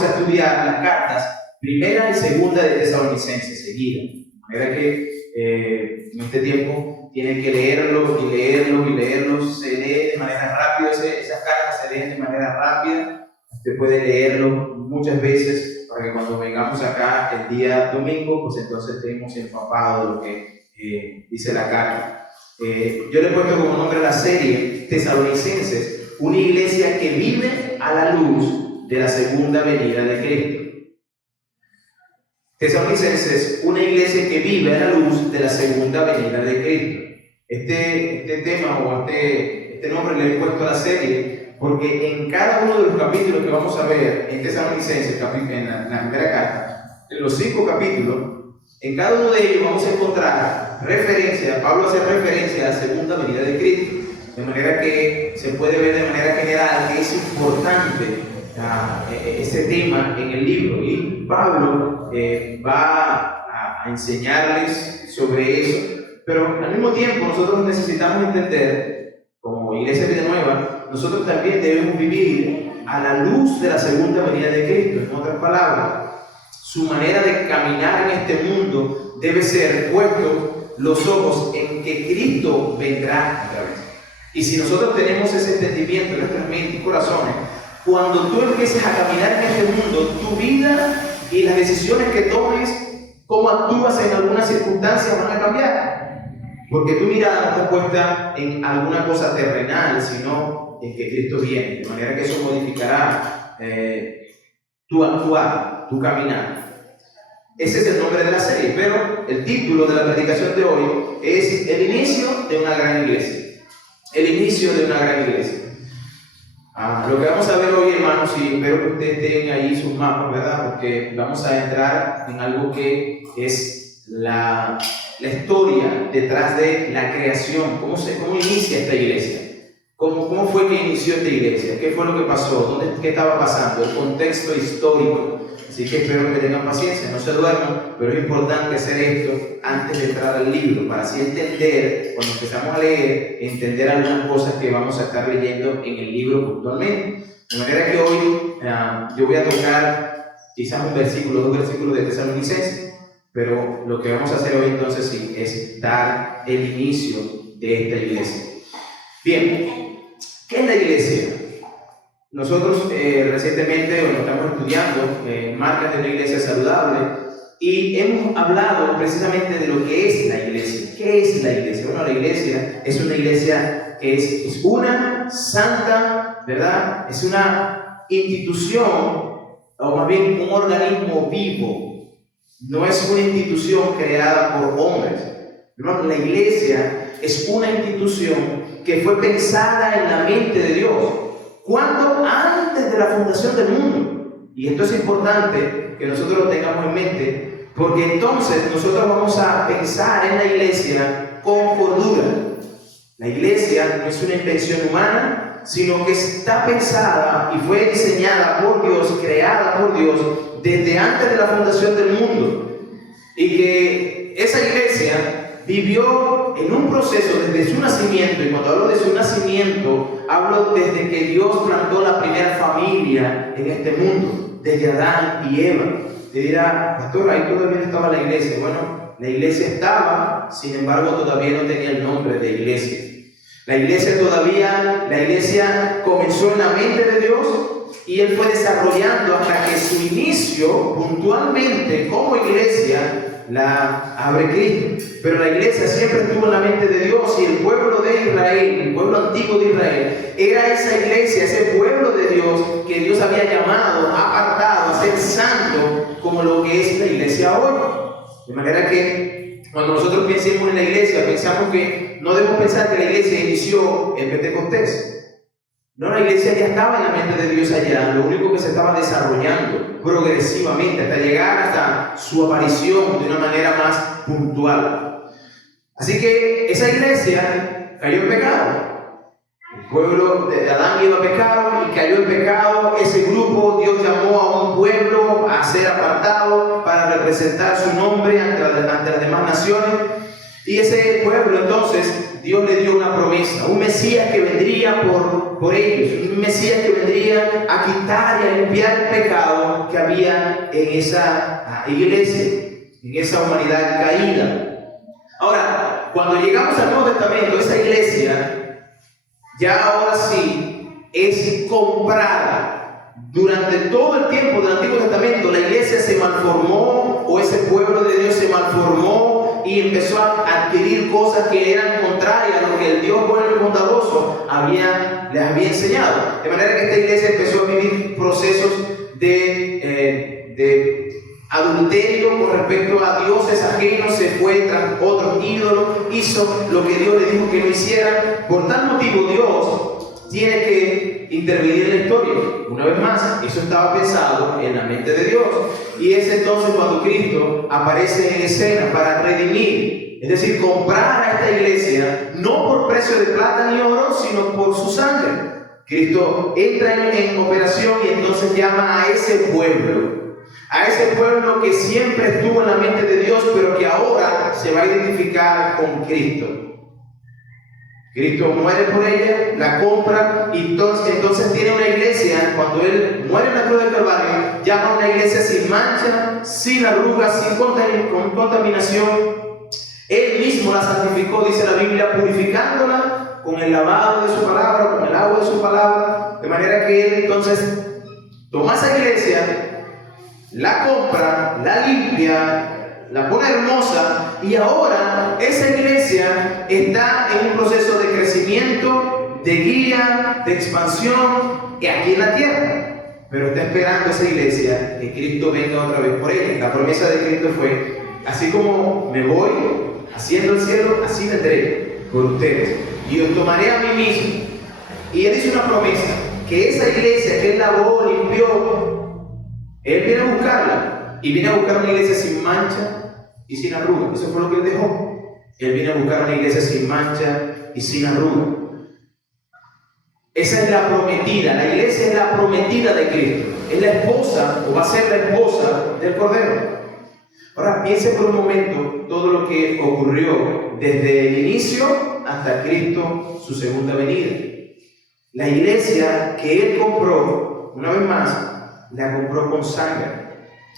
vamos a estudiar las cartas primera y segunda de Tesalonicenses seguidas. De manera que en este tiempo tienen que leerlo y leerlo y leerlo. Se lee de manera rápida, esas cartas se leen de manera rápida. Usted puede leerlo muchas veces para que cuando vengamos acá el día domingo, pues entonces estemos empapados de lo que dice la carta. Yo le he puesto como nombre a la serie Tesalonicenses, una iglesia que vive a la luz de la segunda venida de Cristo. Tesalonicenses, una iglesia que vive a la luz de la segunda venida de Cristo. Este tema o este nombre le he puesto a la serie porque en cada uno de los capítulos que vamos a ver en Tesalonicenses, en la primera carta, en los 5 capítulos, en cada uno de ellos vamos a encontrar referencia, Pablo hace referencia a la segunda venida de Cristo, de manera que se puede ver de manera general que es importante este tema en el libro, y Pablo va a enseñarles sobre eso, pero al mismo tiempo nosotros necesitamos entender, como Iglesia Vida Nueva, nosotros también debemos vivir a la luz de la segunda venida de Cristo. En otras palabras, su manera de caminar en este mundo debe ser puesto los ojos en que Cristo vendrá otra vez. Y si nosotros tenemos ese entendimiento en nuestras mentes y corazones, cuando tú empieces a caminar en este mundo, tu vida y las decisiones que tomes, cómo actúas en algunas circunstancias van a cambiar. Porque tu mirada no está puesta en alguna cosa terrenal, sino en que Cristo viene. De manera que eso modificará tu actuar, tu caminar. Ese es el nombre de la serie, pero el título de la predicación de hoy es el inicio de una gran iglesia. El inicio de una gran iglesia. Lo que vamos a ver hoy, hermanos, y espero que ustedes tengan ahí sus mapas, ¿verdad? Porque vamos a entrar en algo que es la historia detrás de la creación. ¿Cómo inicia esta iglesia? ¿Cómo fue que inició esta iglesia? ¿Qué fue lo que pasó? ¿Qué estaba pasando? El contexto histórico. Así que espero que tengan paciencia, no se duerman, pero es importante hacer esto antes de entrar al libro, para así entender, cuando empezamos a leer, entender algunas cosas que vamos a estar leyendo en el libro puntualmente. De manera que hoy yo voy a tocar quizás un versículo, 2 versículos de Tesalonicenses, pero lo que vamos a hacer hoy entonces sí es dar el inicio de esta iglesia. Bien, ¿qué es la iglesia? Nosotros recientemente estamos estudiando marcas de una iglesia saludable y hemos hablado precisamente de lo que es la iglesia. ¿Qué es la iglesia? Bueno, la iglesia es una iglesia que es una santa, ¿verdad? Es una institución, o más bien un organismo vivo. No es una institución creada por hombres. Hermano, la iglesia es una institución que fue pensada en la mente de Dios. ¿Cuándo? Antes de la fundación del mundo. Y esto es importante que nosotros lo tengamos en mente, porque entonces nosotros vamos a pensar en la iglesia con cordura. La iglesia no es una invención humana, sino que está pensada y fue diseñada por Dios, creada por Dios desde antes de la fundación del mundo. Y que esa iglesia vivió en un proceso desde su nacimiento, y cuando hablo de su nacimiento, hablo desde que Dios plantó la primera familia en este mundo, desde Adán y Eva. Te dirá, pastor, ahí todavía estaba la iglesia. Bueno, la iglesia estaba, sin embargo, todavía no tenía el nombre de iglesia. La iglesia comenzó en la mente de Dios y Él fue desarrollando hasta que su inicio, puntualmente como iglesia, la abre Cristo. Pero la iglesia siempre estuvo en la mente de Dios, y el pueblo de Israel, el pueblo antiguo de Israel, era esa iglesia, ese pueblo de Dios que Dios había llamado, apartado, a ser santo, como lo que es la iglesia hoy. De manera que cuando nosotros pensemos en la iglesia, pensamos que no debemos pensar que la iglesia inició en Pentecostés. No, la iglesia ya estaba en la mente de Dios allá, lo único que se estaba desarrollando progresivamente hasta llegar hasta su aparición de una manera más puntual. Así que esa iglesia cayó en pecado. El pueblo de Adán iba a pecado y cayó en pecado. Ese grupo, Dios llamó a un pueblo a ser apartado para representar su nombre ante las demás naciones. Y ese pueblo entonces Dios le dio una promesa, un Mesías que vendría por ellos, un Mesías que vendría a quitar y a limpiar el pecado que había en esa iglesia, en esa humanidad caída. Ahora, cuando llegamos al Nuevo Testamento, esa iglesia ya ahora sí es comprada. Durante todo el tiempo del Antiguo Testamento, la iglesia se malformó, o ese pueblo de Dios se malformó y empezó a adquirir cosas que eran contrarias a lo que el Dios bueno y bondadoso les había enseñado. De manera que esta iglesia empezó a vivir procesos de adulterio con respecto a dioses ajenos, se fue tras otros ídolos, hizo lo que Dios le dijo que no hiciera. Por tal motivo, Dios tiene que intervenir en la historia. Una vez más, eso estaba pensado en la mente de Dios. Y es entonces cuando Cristo aparece en escena para redimir, es decir, comprar a esta iglesia, no por precio de plata ni oro, sino por su sangre. Cristo entra en operación y entonces llama a ese pueblo que siempre estuvo en la mente de Dios, pero que ahora se va a identificar con Cristo. Cristo muere por ella, la compra, y entonces tiene una iglesia. Cuando Él muere en la cruz del Calvario, llama a una iglesia sin mancha, sin arrugas, sin contaminación. Él mismo la santificó, dice la Biblia, purificándola con el lavado de su palabra, con el agua de su palabra, de manera que Él entonces toma esa iglesia, la compra, la limpia, la pone hermosa, y ahora esa iglesia está en un proceso de crecimiento, de guía, de expansión aquí en la tierra, pero está esperando esa iglesia que Cristo venga otra vez por ella. La promesa de Cristo fue: así como me voy haciendo el cielo, así vendré por ustedes y os tomaré a mí mismo. Y Él hizo una promesa, que esa iglesia que Él lavó, limpió, Él viene a buscarla, y viene a buscar una iglesia sin mancha y sin arruga. Eso fue lo que Él dejó. Él viene a buscar una iglesia sin mancha y sin arruga. Esa es la prometida. La iglesia es la prometida de Cristo. Es la esposa, o va a ser la esposa del Cordero. Ahora piense por un momento todo lo que ocurrió desde el inicio hasta Cristo, su segunda venida. La iglesia que Él compró, una vez más, la compró con sangre.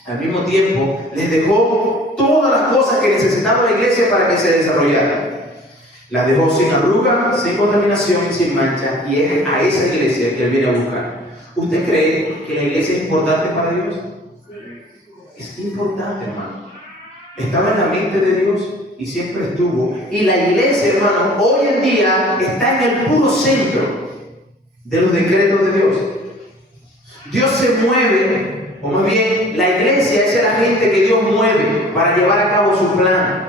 Al mismo tiempo, les dejó todas las cosas que necesitaba la iglesia para que se desarrollara. La dejó sin arruga, sin contaminación y sin mancha, y es a esa iglesia que Él viene a buscar. ¿Usted cree que la iglesia es importante para Dios? Es importante, hermano. Estaba en la mente de Dios y siempre estuvo. Y la iglesia, hermano, hoy en día está en el puro centro de los decretos de Dios. Dios se mueve, o más bien, la iglesia es la gente que Dios mueve para llevar a cabo su plan.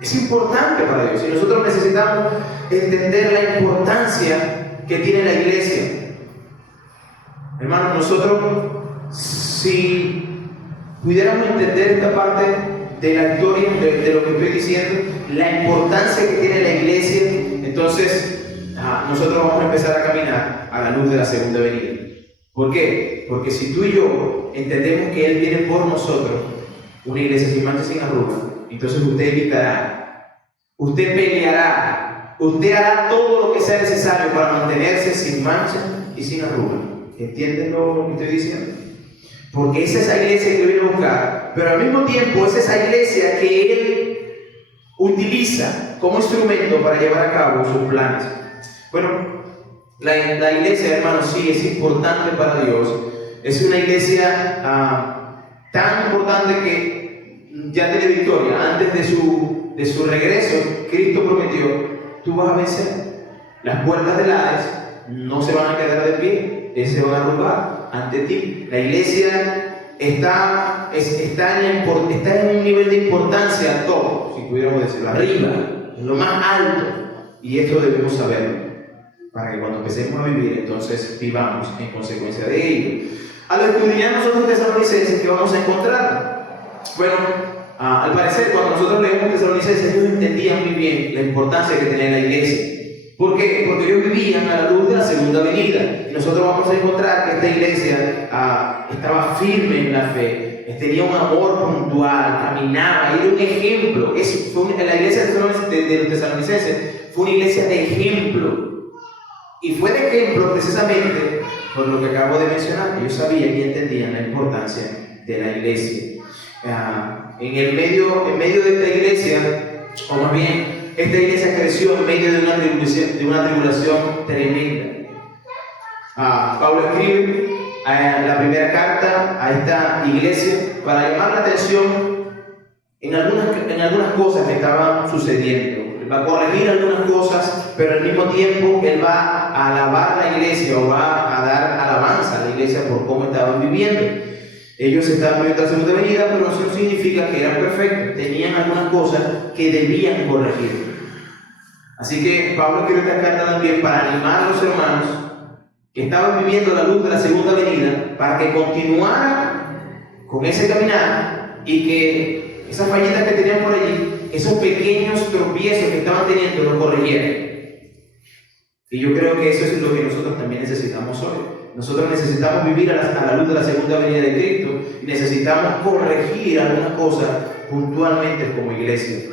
Es importante para Dios y nosotros necesitamos entender la importancia que tiene la iglesia. Hermano, nosotros, si pudiéramos entender esta parte de la historia, de lo que estoy diciendo, la importancia que tiene la iglesia, entonces nosotros vamos a empezar a caminar a la luz de la segunda venida. ¿Por qué? Porque si tú y yo entendemos que Él viene por nosotros, una iglesia sin mancha, sin arruga, entonces usted evitará, usted peleará, usted hará todo lo que sea necesario para mantenerse sin mancha y sin arruga. ¿Entienden lo que estoy diciendo? Porque es esa iglesia que viene a buscar, pero al mismo tiempo es esa iglesia que Él utiliza como instrumento para llevar a cabo sus planes. Bueno, la iglesia, hermanos, sí es importante para Dios. Es una iglesia tan importante que ya tiene victoria. Antes de su regreso, Cristo prometió: tú vas a vencer. Las puertas del Hades no se van a quedar de pie, se van a arrumbar ante ti. La iglesia está en un nivel de importancia top, si pudiéramos decirlo, arriba, en lo más alto. Y esto debemos saberlo, para que cuando empecemos a vivir, entonces vivamos en consecuencia de ello. Al escudriñar nosotros Tesalonicenses, ¿qué vamos a encontrar? Bueno, al parecer, cuando nosotros leemos Tesalonicenses, ellos entendían muy bien la importancia que tenía la iglesia. ¿Por qué? Porque ellos vivían a la luz de la segunda venida. Y nosotros vamos a encontrar que esta iglesia estaba firme en la fe, tenía un amor puntual, caminaba, era un ejemplo. La iglesia de los tesalonicenses fue una iglesia de ejemplo. Y fue de ejemplo precisamente por lo que acabo de mencionar. Ellos sabían y entendían la importancia de la iglesia. En medio de esta iglesia, o más bien, esta iglesia creció en medio de una tribulación tremenda. Pablo escribe la primera carta a esta iglesia para llamar la atención en algunas cosas que estaban sucediendo. Va a corregir algunas cosas, pero al mismo tiempo él va a alabar a la iglesia o va a dar alabanza a la iglesia por cómo estaban viviendo. Ellos estaban viviendo la segunda venida, pero eso no significa que eran perfectos. Tenían algunas cosas que debían corregir. Así que Pablo escribe esta carta también para animar a los hermanos que estaban viviendo la luz de la segunda venida, para que continuaran con ese caminar y que esas fallitas que tenían por allí, esos pequeños tropiezos que estaban teniendo, los corrigieran. Y yo creo que eso es lo que nosotros también necesitamos hoy. Nosotros necesitamos vivir a la luz de la segunda venida de Cristo y necesitamos corregir algunas cosas puntualmente como iglesia.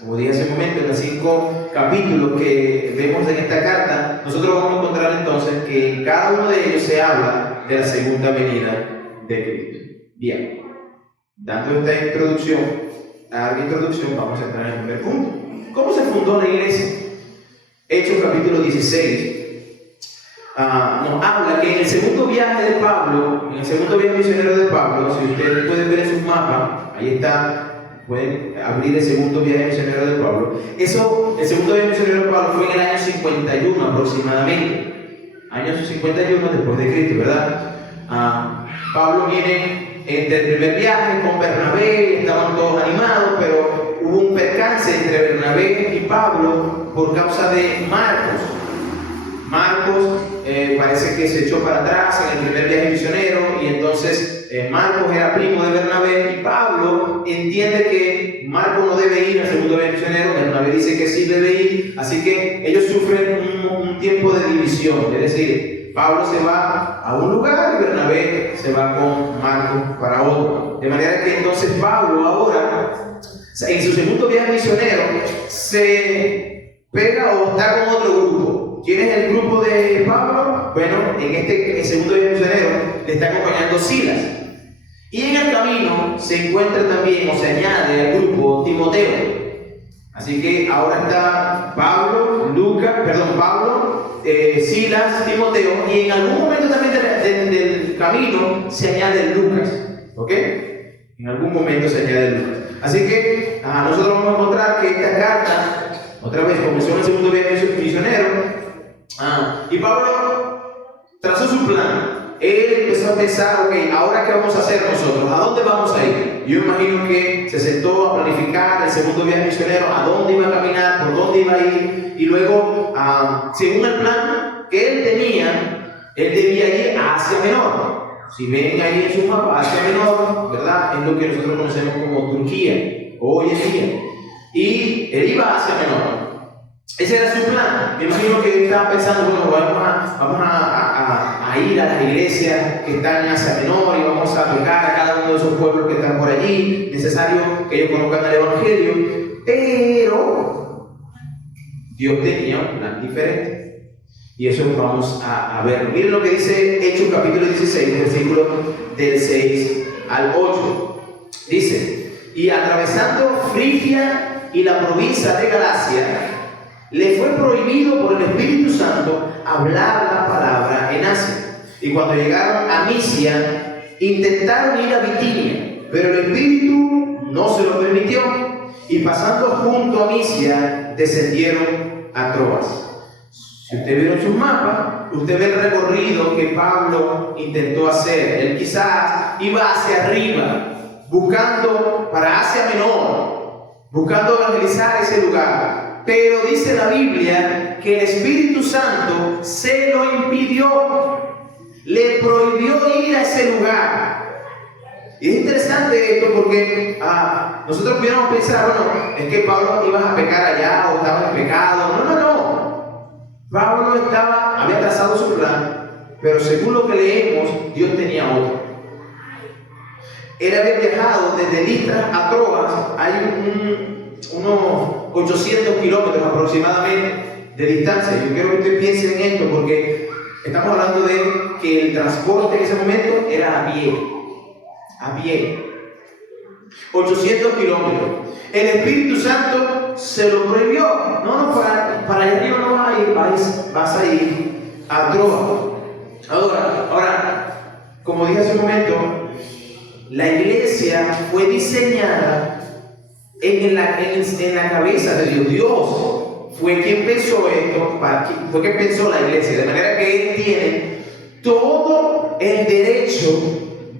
Como dije hace un momento, en los 5 capítulos que vemos en esta carta, nosotros vamos a encontrar entonces que en cada uno de ellos se habla de la segunda venida de Cristo. Bien, dando esta introducción, larga introducción, vamos a entrar en el primer punto. ¿Cómo se fundó la iglesia? Hechos capítulo 16 nos habla que en el segundo viaje de Pablo, en el segundo viaje misionero de Pablo, si ustedes pueden ver en sus mapas, ahí está. Pueden abrir el segundo viaje misionero de Pablo. El segundo viaje misionero de Pablo fue en el año 51 aproximadamente. Año 51 después de Cristo, ¿verdad? Pablo viene del primer viaje con Bernabé, estaban todos animados, pero hubo un percance entre Bernabé y Pablo por causa de Marcos. Marcos parece que se echó para atrás en el primer viaje misionero y entonces Marcos era primo de Bernabé y Pablo entiende que Marcos no debe ir al segundo viaje misionero, Bernabé dice que sí debe ir, así que ellos sufren un tiempo de división, es decir, Pablo se va a un lugar y Bernabé se va con Marcos para otro, de manera que entonces Pablo ahora en su segundo viaje misionero se pega o está con otro grupo. ¿Quién es el grupo de Pablo? Bueno, en el segundo viaje misionero le está acompañando Silas. Y en el camino se encuentra también, o se añade al grupo Timoteo. Así que ahora está Pablo, Silas, Timoteo, y en algún momento también del camino se añade Lucas. ¿Ok? En algún momento se añade Lucas. Así que nosotros vamos a encontrar que esta carta, otra vez, comenzó en el segundo viaje misionero. Y Pablo trazó su plan. Él empezó a pensar, ok, ¿ahora qué vamos a hacer nosotros? ¿A dónde vamos a ir? Yo imagino que se sentó a planificar el segundo viaje misionero, a dónde iba a caminar, por dónde iba a ir, y luego, según el plan que él tenía, él debía ir a Asia Menor. Si ven ahí en su mapa, Asia Menor, ¿verdad? Es lo que nosotros conocemos como Turquía, hoy en día. Y él iba a Asia Menor. Ese era su plan. Me imagino que estaba pensando, bueno, vamos a ir a las iglesias que están en Asia Menor y vamos a tocar a cada uno de esos pueblos que están por allí. Necesario que ellos conozcan el Evangelio. Pero Dios tenía un plan diferente. Y eso vamos a ver. Miren lo que dice Hechos capítulo 16, versículos del 6 al 8. Dice, y atravesando Frigia y la provincia de Galacia, le fue prohibido por el Espíritu Santo hablar la palabra en Asia. Y cuando llegaron a Misia, intentaron ir a Bitinia, pero el Espíritu no se lo permitió. Y pasando junto a Misia, descendieron a Troas. Si usted vieron sus mapas, usted ve el recorrido que Pablo intentó hacer. Él quizás iba hacia arriba, buscando para Asia Menor, buscando evangelizar ese lugar. Pero dice la Biblia que el Espíritu Santo se lo impidió, le prohibió ir a ese lugar. Y es interesante esto porque nosotros pudiéramos pensar, bueno, es que Pablo iba a pecar allá o estaba en pecado. No. Pablo había trazado su plan, pero según lo que leemos, Dios tenía otro. Él había viajado desde Listra a Troas, hay unos 800 kilómetros aproximadamente de distancia. Yo quiero que usted piense en esto porque estamos hablando de que el transporte en ese momento era a pie. A pie. 800 kilómetros. El Espíritu Santo se lo prohibió. No, para allá arriba no vas a ir, vas a ir a Troas. Ahora, como dije hace un momento, la iglesia fue diseñada en la cabeza de Dios. Dios fue quien pensó esto, fue quien pensó la iglesia, de manera que Él tiene todo el derecho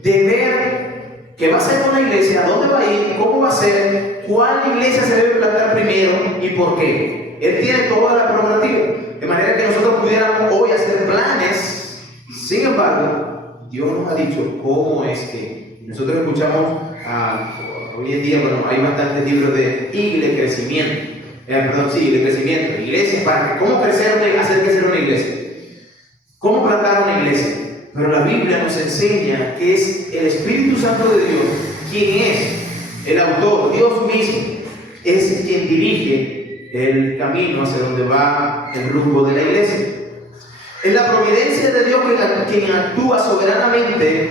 de ver qué va a ser una iglesia, a dónde va a ir, cómo va a ser, cuál iglesia se debe plantar primero y por qué. Él tiene toda la prerrogativa, de manera que nosotros pudiéramos hoy hacer planes. Sin embargo, Dios nos ha dicho cómo es que nosotros escuchamos hoy en día, bueno, hay bastantes libros de crecimiento. Crecimiento. Iglesias para cómo hacer crecer una iglesia. Cómo plantar una iglesia. Pero la Biblia nos enseña que es el Espíritu Santo de Dios quien es el autor, Dios mismo, es quien dirige el camino hacia donde va el rumbo de la iglesia. Es la providencia de Dios quien actúa soberanamente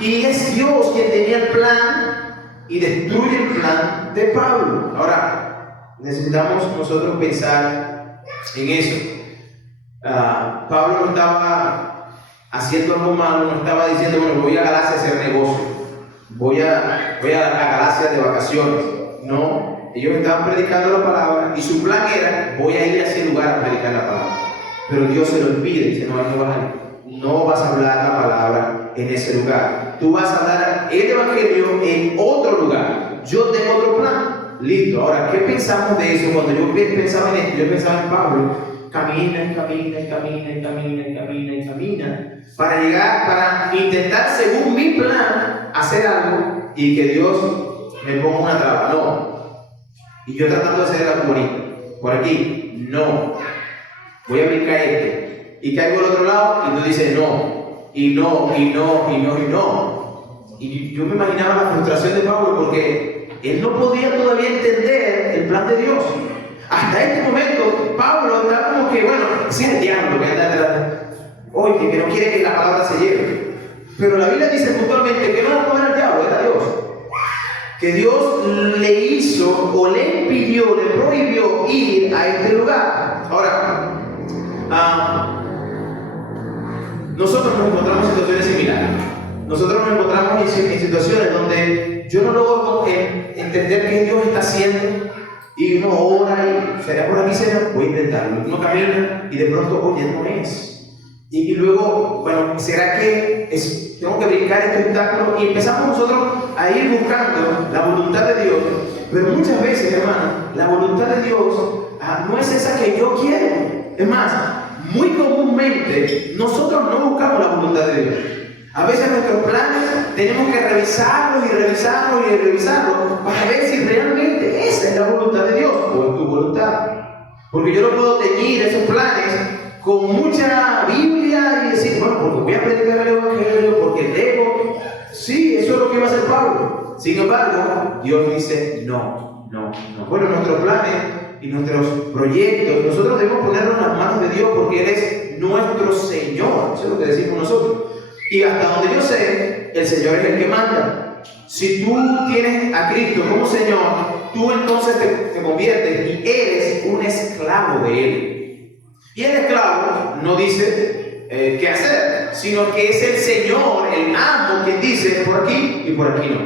y es Dios quien tenía el plan y destruye el plan de Pablo. Ahora, necesitamos nosotros pensar en eso. Pablo no estaba haciendo algo malo, no estaba diciendo, bueno, voy a Galacia a hacer negocio, voy a Galacia de vacaciones. No, ellos estaban predicando la palabra y su plan era, voy a ir a ese lugar a predicar la palabra. Pero Dios se lo impide, dice, no vas a hablar la palabra en ese lugar. Tú vas a hablar el evangelio en otro lugar. Yo tengo otro plan. Listo. Ahora, ¿qué pensamos de eso? Cuando yo pensaba en esto, yo pensaba en Pablo. Camina para intentar, según mi plan, hacer algo y que Dios me ponga una traba. No. Y yo tratando de hacer algo bonito. Por aquí, no. Voy a brincar este. Y caigo al otro lado y tú dices no. Y no. Y yo me imaginaba la frustración de Pablo porque él no podía todavía entender el plan de Dios. Hasta este momento, Pablo está como que, bueno, es el diablo que anda detrás. Oye, que no quiere que la palabra se lleve. Pero la Biblia dice puntualmente que no era el diablo, era Dios. Que Dios le hizo o le impidió, le prohibió ir a este lugar. Ahora, nosotros nos encontramos en situaciones similares. Nosotros nos encontramos en situaciones donde yo no logro entender qué Dios está haciendo y uno ora y será por aquí, voy a intentarlo. Uno camina y de pronto, oye, no es. Y luego, bueno, ¿será que tengo que brincar este obstáculo? Y empezamos nosotros a ir buscando la voluntad de Dios. Pero muchas veces, hermano, la voluntad de Dios no es esa que yo quiero. Es más, muy comúnmente nosotros no buscamos la voluntad de Dios. A veces nuestros planes tenemos que revisarlos para ver si realmente esa es la voluntad de Dios o es tu voluntad. Porque yo no puedo teñir esos planes con mucha Biblia y decir, bueno, porque voy a predicar el evangelio, porque debo. Sí, eso es lo que iba a hacer Pablo. Sin embargo, Dios dice, no. Bueno, nuestros planes y nuestros proyectos, nosotros debemos ponerlos en las manos de Dios porque Él es nuestro Señor. Eso es lo que decimos nosotros. Y hasta donde yo sé, el Señor es el que manda. Si tú tienes a Cristo como Señor, tú entonces te conviertes y eres un esclavo de Él. Y el esclavo no dice qué hacer, sino que es el Señor, el amo, quien dice por aquí y por aquí no.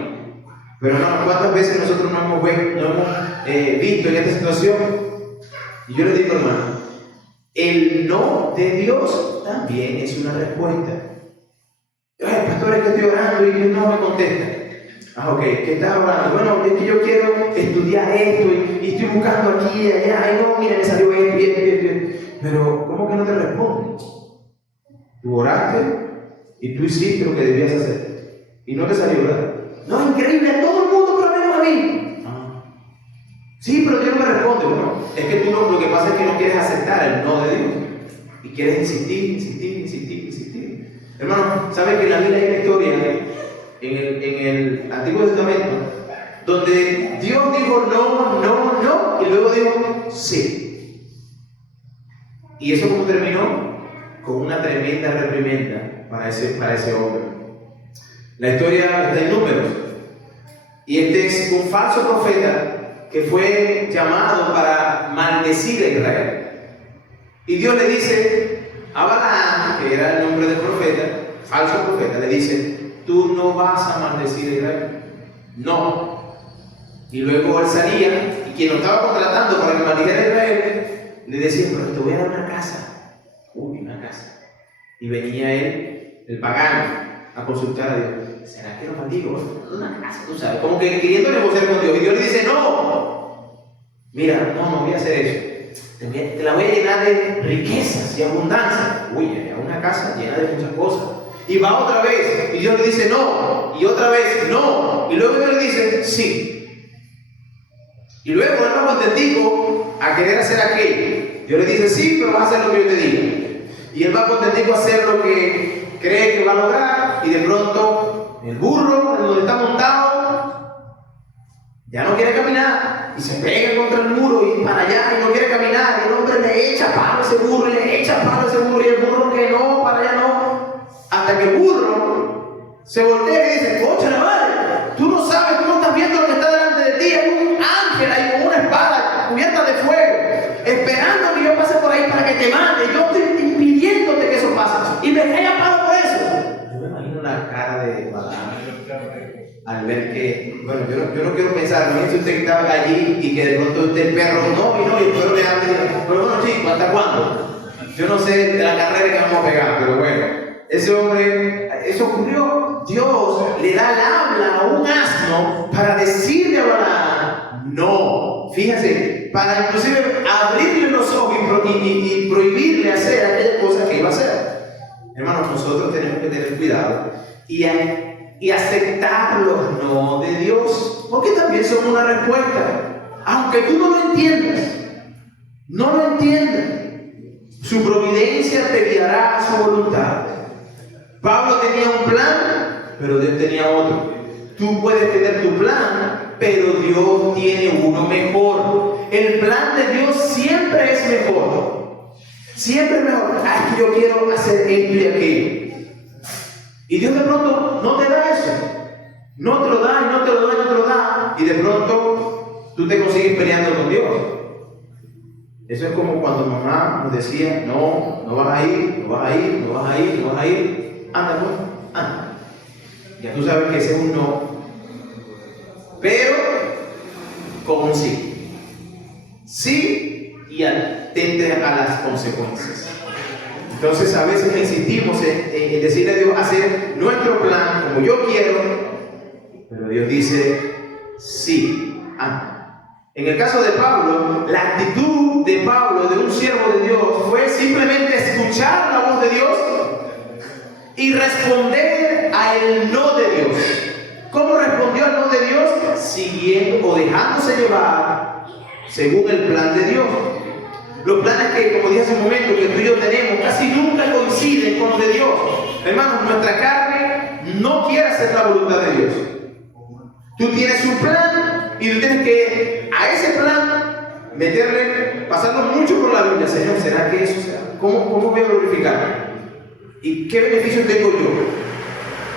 Pero hermano, ¿cuántas veces nosotros no hemos visto en esta situación? Y yo les digo, hermano, el no de Dios también es una respuesta. Ay, pastor, es que estoy orando y Dios no me contesta. Ok, ¿qué estás orando? Bueno, es que yo quiero estudiar esto y estoy buscando aquí y allá. Ay, no, mira, me salió esto. Pero, ¿cómo que no te responde? Tú oraste y tú hiciste lo que debías hacer. Y no te salió, ¿verdad? No, increíble, a todo el mundo, pero menos a mí. Sí, pero Dios no me responde. Bueno, es que tú lo que pasa es que no quieres aceptar el no de Dios. Y quieres insistir. Hermano, ¿sabes que en la vida hay una historia en el Antiguo Testamento, donde Dios dijo no, no, no, y luego dijo sí. ¿Y eso cómo terminó? Con una tremenda reprimenda para ese hombre. La historia está en Números. Y este es un falso profeta que fue llamado para maldecir a Israel. Y Dios le dice a Balaam, que era el nombre del profeta, falso profeta, le dice: tú no vas a maldecir a Israel. No. Y luego él salía, y quien lo estaba contratando para que maldijera a Israel, le decía: pero te voy a dar una casa. Uy, una casa. Y venía él, el pagano, a consultar a Dios. ¿Será que lo maldigo? Una casa, tú sabes, como que queriendo negociar con Dios. Y Dios le dice: no, mira, no voy a hacer eso. Te la voy a llenar de riquezas y abundancia. Uy, una casa llena de muchas cosas. Y va otra vez, y Dios le dice no, y otra vez no, y luego Dios le dice sí. Y luego él va contentico a querer hacer aquello. Dios le dice sí, pero vas a hacer lo que yo te diga. Y él va contentico a hacer lo que cree que va a lograr, y de pronto el burro, donde está montado, ya no quiere caminar, y se pega contra el muro y para allá, y no quiere caminar, y el hombre le echa palo a ese burro, y le echa palo a ese burro, y el burro que no, para allá no, hasta que el burro se voltea y dice: coche la madre, tú no sabes, tú no estás viendo lo que está delante de ti, hay un ángel ahí con una espada cubierta de fuego, esperando que yo pase por ahí para que te mate. Yo estoy impidiéndote que eso pase, y me cae a palo por eso. Yo me imagino la cara de Balaam al ver que, bueno, yo no quiero pensar, no es usted que estaba allí y que de pronto usted el perro no, y el perro le habla y dice: pero bueno, chico, ¿hasta cuándo? Yo no sé de la carrera que vamos a pegar, pero bueno, ese hombre, eso ocurrió. Dios le da el habla a un asno para decirle a Balaam no. Fíjense, para inclusive abrirle los ojos y prohibirle hacer aquella cosa que iba a hacer. Hermanos, nosotros tenemos que tener cuidado y aceptar los no de Dios, porque también son una respuesta, aunque tú no lo entiendas, su providencia te guiará a su voluntad. Pablo tenía un plan, pero Dios tenía otro. Tú puedes tener tu plan, pero Dios tiene uno mejor. El plan de Dios siempre es mejor, siempre es mejor. Es que yo quiero hacer esto y aquello, y Dios de pronto no te da eso, no te lo da, y no te lo da, y no te lo da, y de pronto tú te consigues peleando con Dios. Eso es como cuando mamá nos decía: no vas a ir, no vas a ir, no vas a ir, no vas a ir, anda pues, anda. Ya tú sabes que ese es un no, pero con un sí. Sí, y atente a las consecuencias. Entonces a veces insistimos en decirle a Dios hacer nuestro plan como yo quiero, pero Dios dice sí, anda. En el caso de Pablo, la actitud de Pablo, de un siervo de Dios, fue simplemente escuchar la voz de Dios y responder a el no de Dios. ¿Cómo respondió al no de Dios? Siguiendo o dejándose llevar según el plan de Dios. Los planes que, como dije hace un momento, que tú y yo tenemos, casi nunca coinciden con los de Dios. Hermanos, nuestra carne no quiere hacer la voluntad de Dios. Tú tienes un plan y tú tienes que a ese plan meterle, pasarlo mucho por la Biblia. Señor, ¿será que eso sea? ¿Cómo voy a glorificarme? ¿Y qué beneficios tengo yo?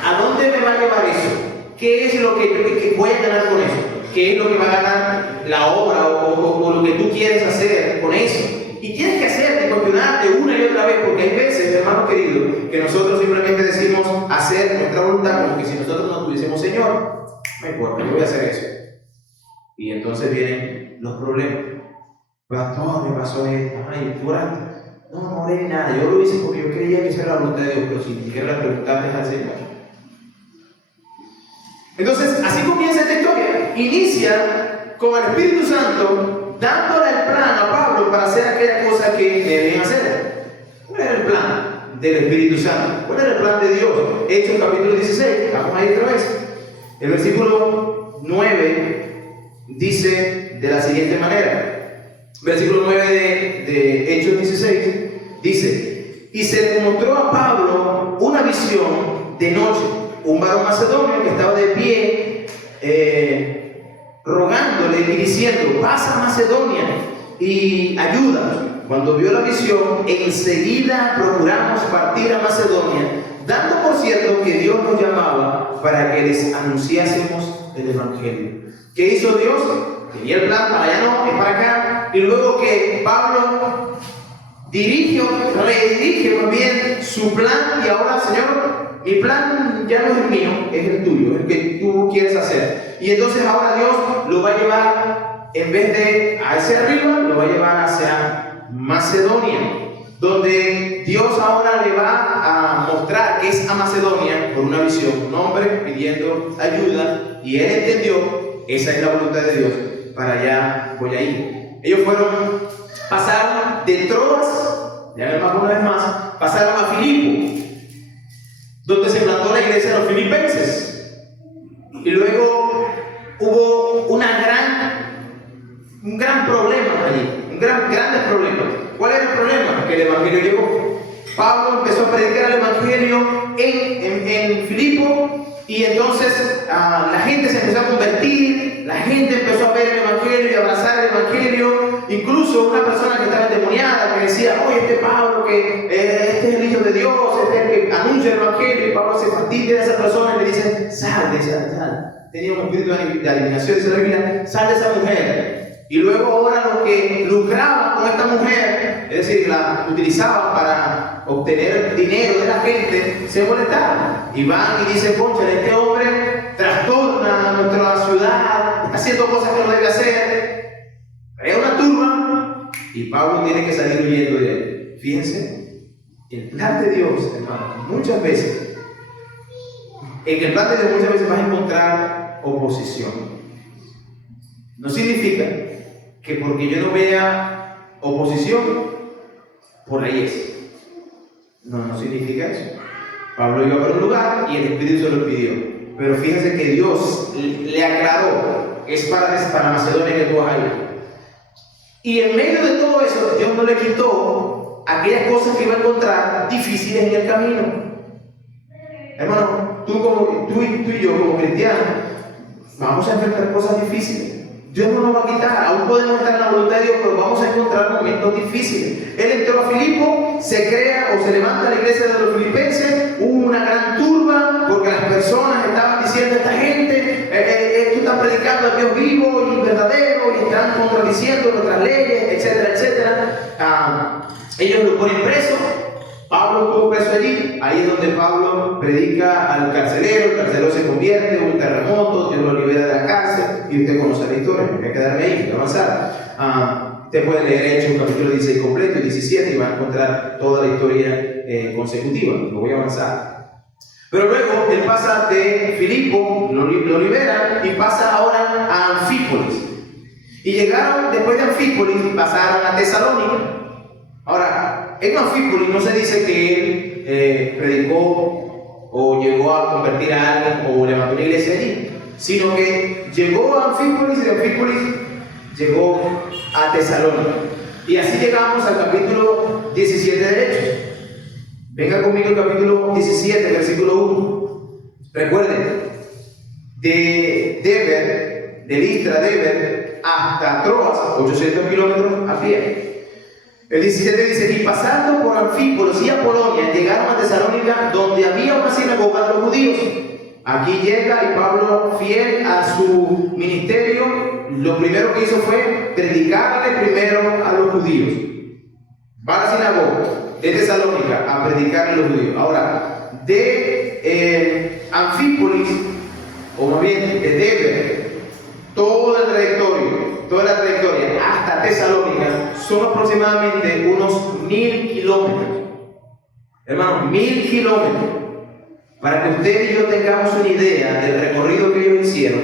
¿A dónde me va a llevar eso? ¿Qué es lo que voy a ganar con eso? ¿Qué es lo que va a ganar la obra o lo que tú quieres hacer con eso? Y tienes que hacerte, cuestionarte una y otra vez, porque hay veces, hermanos queridos, que nosotros simplemente decimos hacer nuestra voluntad como que si nosotros no tuviésemos: Señor, me importa, yo voy a hacer eso. Y entonces vienen los problemas. Pastor, me pasó esto. Ay, ¿tú oraste? No oré ni nada. Yo lo hice porque yo creía que esa era la voluntad de Dios, pero si ni siquiera la preguntaste al Señor. Entonces, así comienza esta historia. Inicia con el Espíritu Santo dándole el plan a Pablo para hacer aquella cosa que deben hacer. ¿Cuál era el plan del Espíritu Santo? ¿Cuál era el plan de Dios? Hechos capítulo 16. Vamos a ir otra vez. El versículo 9 dice de la siguiente manera. Versículo 9 de Hechos 16 dice: y se le mostró a Pablo una visión de noche, un varón macedonio que estaba de pie, rogándole y diciendo: pasa a Macedonia y ayúdanos. Cuando vio la visión, enseguida procuramos partir a Macedonia, dando por cierto que Dios nos llamaba para que les anunciásemos el Evangelio. ¿Qué hizo Dios? Tenía el plan, para allá no, es para acá. Y luego que Pablo redirige más bien su plan, y ahora: Señor, mi plan ya no es el mío, es el tuyo, es el que tú quieres hacer. Y entonces ahora Dios lo va a llevar, en vez de hacia arriba, lo va a llevar hacia Macedonia, donde Dios ahora le va a mostrar que es a Macedonia por una visión, un hombre pidiendo ayuda, y él entendió: esa es la voluntad de Dios, para allá voy a ir. Ellos pasaron de Troas, ya vemos una vez más, pasaron a Filipo, donde se plantó la iglesia de los filipenses, y luego hubo un gran problema allí, grandes problemas. ¿Cuál era el problema? Que el evangelio llegó. Pablo empezó a predicar el evangelio en Filipo, y entonces la gente se empezó a convertir, la gente empezó a ver el evangelio y a abrazar el evangelio. Incluso una persona que estaba endemoniada, que decía: oye, este Pablo, que este es el Hijo de Dios, este es el que anuncia el evangelio, y Pablo se fastidia de esa persona y le dice: sal. Tenía un espíritu de adivinación, dice la Biblia: sal de esa mujer. Y luego ahora los que lucraban con esta mujer, es decir, la utilizaban para obtener dinero de la gente, se molestaban. Y van y dicen: concha, este hombre trastorna nuestra ciudad, está haciendo cosas que no debe hacer. Crea una turba y Pablo tiene que salir huyendo de él. Fíjense, el plan de Dios, hermano, muchas veces, en el plan de Dios muchas veces vas a encontrar oposición. No significa que porque yo no vea oposición, por ahí es. No significa eso. Pablo iba para un lugar y el Espíritu se lo pidió. Pero fíjense que Dios le aclaró: es para Macedonia que tú vas a ir. Y en medio de todo eso, Dios no le quitó aquellas cosas que iba a encontrar difíciles en el camino. Hermano, tú y yo como cristianos vamos a enfrentar cosas difíciles. Dios no nos va a quitar, aún podemos estar en la voluntad de Dios, pero vamos a encontrar momentos difíciles. Él entró a Filipo, se crea o se levanta la iglesia de los filipenses, hubo una gran turba, porque las personas estaban diciendo: esta gente, tú estás predicando al Dios vivo y verdadero, y están contradiciendo nuestras leyes, etcétera, etcétera. Ellos lo ponen preso. Pablo estuvo preso allí. Ahí es donde Pablo predica al carcelero, el carcelero se convierte, un terremoto, Dios lo libera de la cárcel, y usted conoce la historia. No hay que quedarme ahí, no avanzar. Usted puede leer Hechos capítulo 16 completo y 17 y va a encontrar toda la historia consecutiva. No voy a avanzar. Pero luego él pasa de Filipo, lo libera, y pasa ahora a Anfípolis. Y llegaron, después de Anfípolis, pasaron a Tesalónica. Ahora, en Anfípolis no se dice que él predicó o llegó a convertir a alguien o levantó una iglesia allí, sino que llegó a Anfípolis y de Anfípolis llegó a Tesalónica. Y así llegamos al capítulo 17 de Hechos. Venga conmigo al capítulo 17, versículo 1. Recuerden, de Listra, Deber, hasta Troas, 800 kilómetros a pie. El 17 dice: y pasando por Anfípolis y Apolonia, llegaron a Tesalónica, donde había una sinagoga de los judíos. Aquí llega, y Pablo, fiel a su ministerio, lo primero que hizo fue predicarle primero a los judíos. Va a la sinagoga de Tesalónica a predicarle a los judíos. Ahora, de Anfípolis, o más bien de Deber, toda la trayectoria hasta Tesalónica son aproximadamente unos 1000 kilómetros. Hermanos, 1000 kilómetros. Para que usted y yo tengamos una idea del recorrido que ellos hicieron,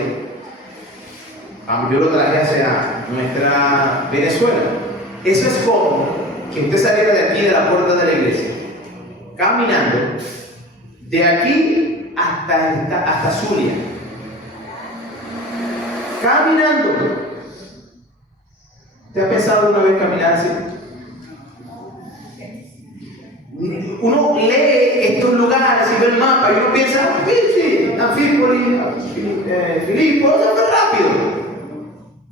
yo lo traje hacia nuestra Venezuela. Eso es como que usted saliera de aquí, de la puerta de la iglesia, caminando de aquí hasta Zulia. Caminando. ¿Te ha pensado una vez caminar así? Uno lee estos lugares y ve el mapa y uno piensa: sí, Filipo, eso fue rápido.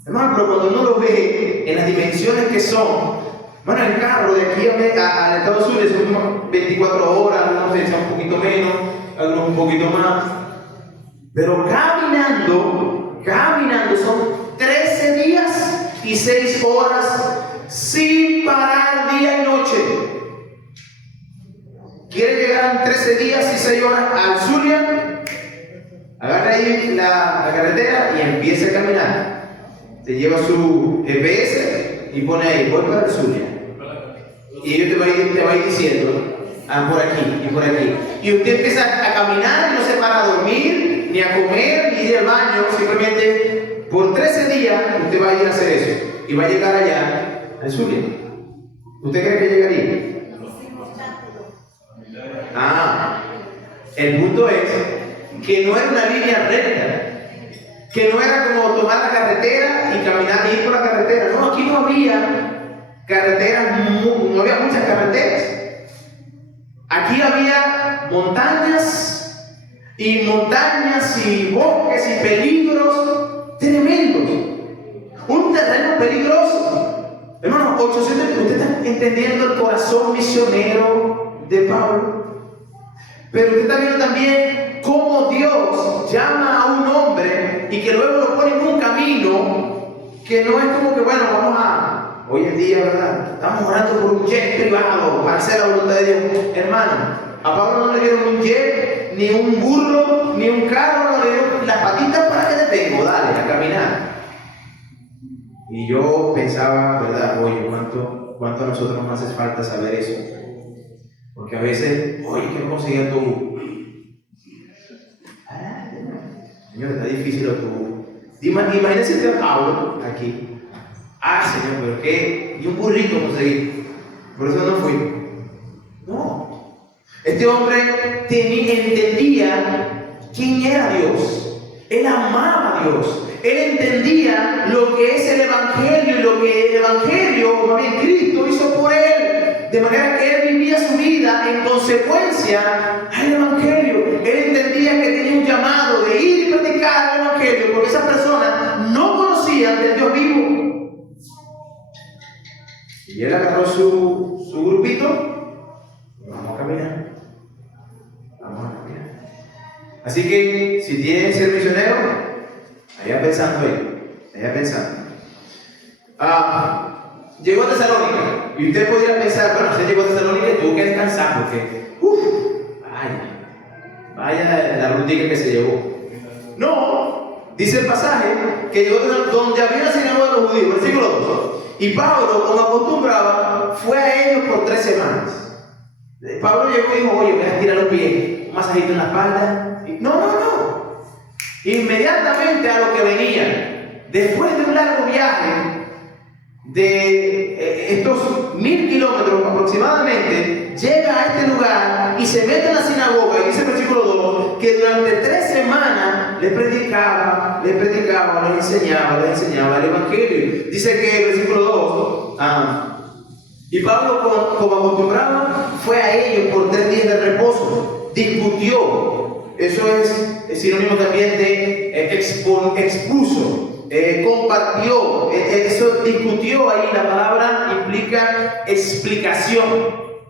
Hermano, pero cuando uno lo ve en las dimensiones que son, bueno, el carro de aquí a Estados Unidos son como 24 horas, algunos se echan un poquito menos, algunos un poquito más. Pero caminando son 13 días y 6 horas sin parar día y noche. ¿Quiere llegar en 13 días y 6 horas al Zulia? Agarra ahí la carretera y empieza a caminar. Se lleva su GPS y pone ahí, voy para el Zulia. Y ellos te va a ir diciendo, por aquí y por aquí. Y usted empieza a caminar y no se para a dormir, ni a comer, ni ir al baño. Simplemente por 13 días usted va a ir a hacer eso. Y va a llegar allá al Zulia. ¿Usted cree que llegaría? El punto es que no era una línea recta, que no era como tomar la carretera y caminar y ir por la carretera. No, aquí no había carreteras, no había muchas carreteras. Aquí había montañas y bosques y peligros tremendos. Un terreno peligroso. Hermano, 800, ¿usted está entendiendo el corazón misionero de Pablo? Pero usted está viendo también cómo Dios llama a un hombre y que luego lo pone en un camino que no es como que, bueno, hoy en día, ¿verdad? Estamos orando por un jet privado para hacer la voluntad de Dios. Hermano, a Pablo no le dieron un jet, ni un burro, ni un carro, no le dieron las patitas para que te tengo, dale, a caminar. Y yo pensaba, ¿verdad? Oye, ¿cuánto a nosotros nos hace falta saber eso? Porque a veces, oye, quiero conseguir tu. Señor, está difícil tu. Imagínense usted a Pablo aquí. Señor, pero qué. Y un burrito conseguí. Por eso no fui. No. Este hombre entendía quién era Dios. Él amaba a Dios. Él entendía lo que es el Evangelio y lo que el Evangelio, más bien Cristo, hizo por él. De manera que él vivía su vida en consecuencia al Evangelio. Él entendía que tenía un llamado de ir y predicar el Evangelio, porque esas personas no conocían del Dios vivo. Y él agarró su grupito y vamos a caminar. Así que si tienen que ser misionero, allá pensando llegó a Tesalónica y usted podría pensar, bueno, usted llegó a Tesalónica y tuvo que descansar porque vaya la rutina que se llevó. No, dice el pasaje que llegó a donde había la sinagoga de los judíos, versículo 2. Y Pablo, como acostumbraba, fue a ellos por 3 semanas. Pablo llegó y dijo, oye, voy a estirar los pies, un masajito en la espalda. No. Inmediatamente a lo que venía, después de un largo viaje de estos 1000 kilómetros aproximadamente, llega a este lugar y se mete en la sinagoga. Y dice el versículo 2 que durante 3 semanas les predicaba, les enseñaba el Evangelio. Dice que el versículo 2, y Pablo, como acostumbraba, fue a ellos por 3 días de reposo, discutió. Eso es sinónimo también de expuso, compartió, eso discutió ahí. La palabra implica explicación,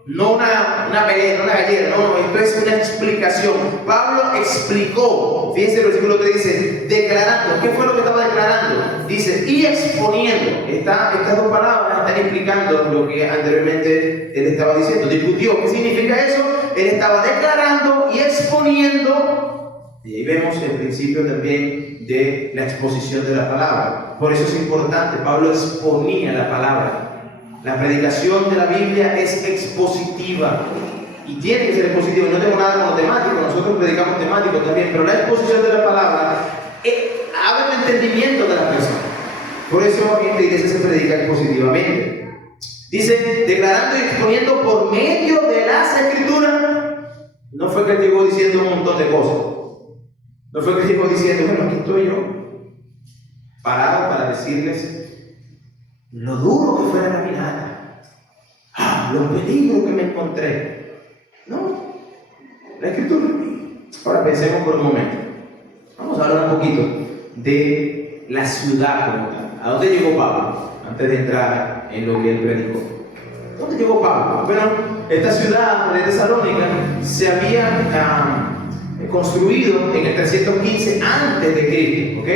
no una pelea, no una gallera, no, esto es una explicación. Pablo explicó, fíjense el versículo 3 dice, declarando. ¿Qué fue lo que estaba declarando? Dice, y exponiendo. Estas dos palabras están explicando lo que anteriormente él estaba diciendo. Discutió. ¿Qué significa eso? Él estaba declarando y exponiendo. Y ahí vemos el principio también de la exposición de la palabra. Por eso es importante, Pablo exponía la palabra. La predicación de la Biblia es expositiva y tiene que ser expositiva. No tengo nada como temático, nosotros predicamos temático también, pero la exposición de la palabra abre el entendimiento de la persona. Por eso en esta iglesia se predica expositivamente. Dice, declarando y exponiendo por medio de las Escrituras. No fue que llegó diciendo un montón de cosas. No fue que llegó diciendo, bueno, aquí estoy yo, parado para decirles lo duro que fue la caminata, los peligros que me encontré. No, la Escritura. Ahora pensemos por un momento. Vamos a hablar un poquito de la ciudad como tal. ¿A dónde llegó Pablo? Antes de entrar en lo que él predicó. ¿Dónde llegó Pablo? Bueno, esta ciudad de Tesalónica se había construido en el 315 antes de Cristo, ¿ok?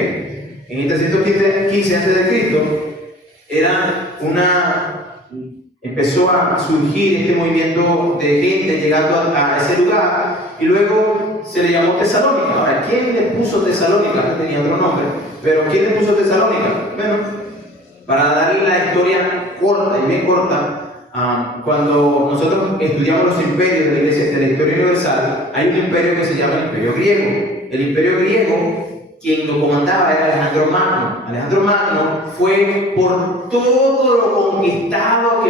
En el 315 antes de Cristo empezó a surgir este movimiento de gente llegando a ese lugar y luego se le llamó Tesalónica. Ahora, ¿quién le puso Tesalónica? Tenía otro nombre, pero ¿quién le puso Tesalónica? Bueno, para darle la historia corta y bien corta, cuando nosotros estudiamos los imperios de la Iglesia, de la historia universal, hay un imperio que se llama el Imperio Griego. El Imperio Griego, quien lo comandaba era Alejandro Magno. Alejandro Magno fue por todo lo conquistado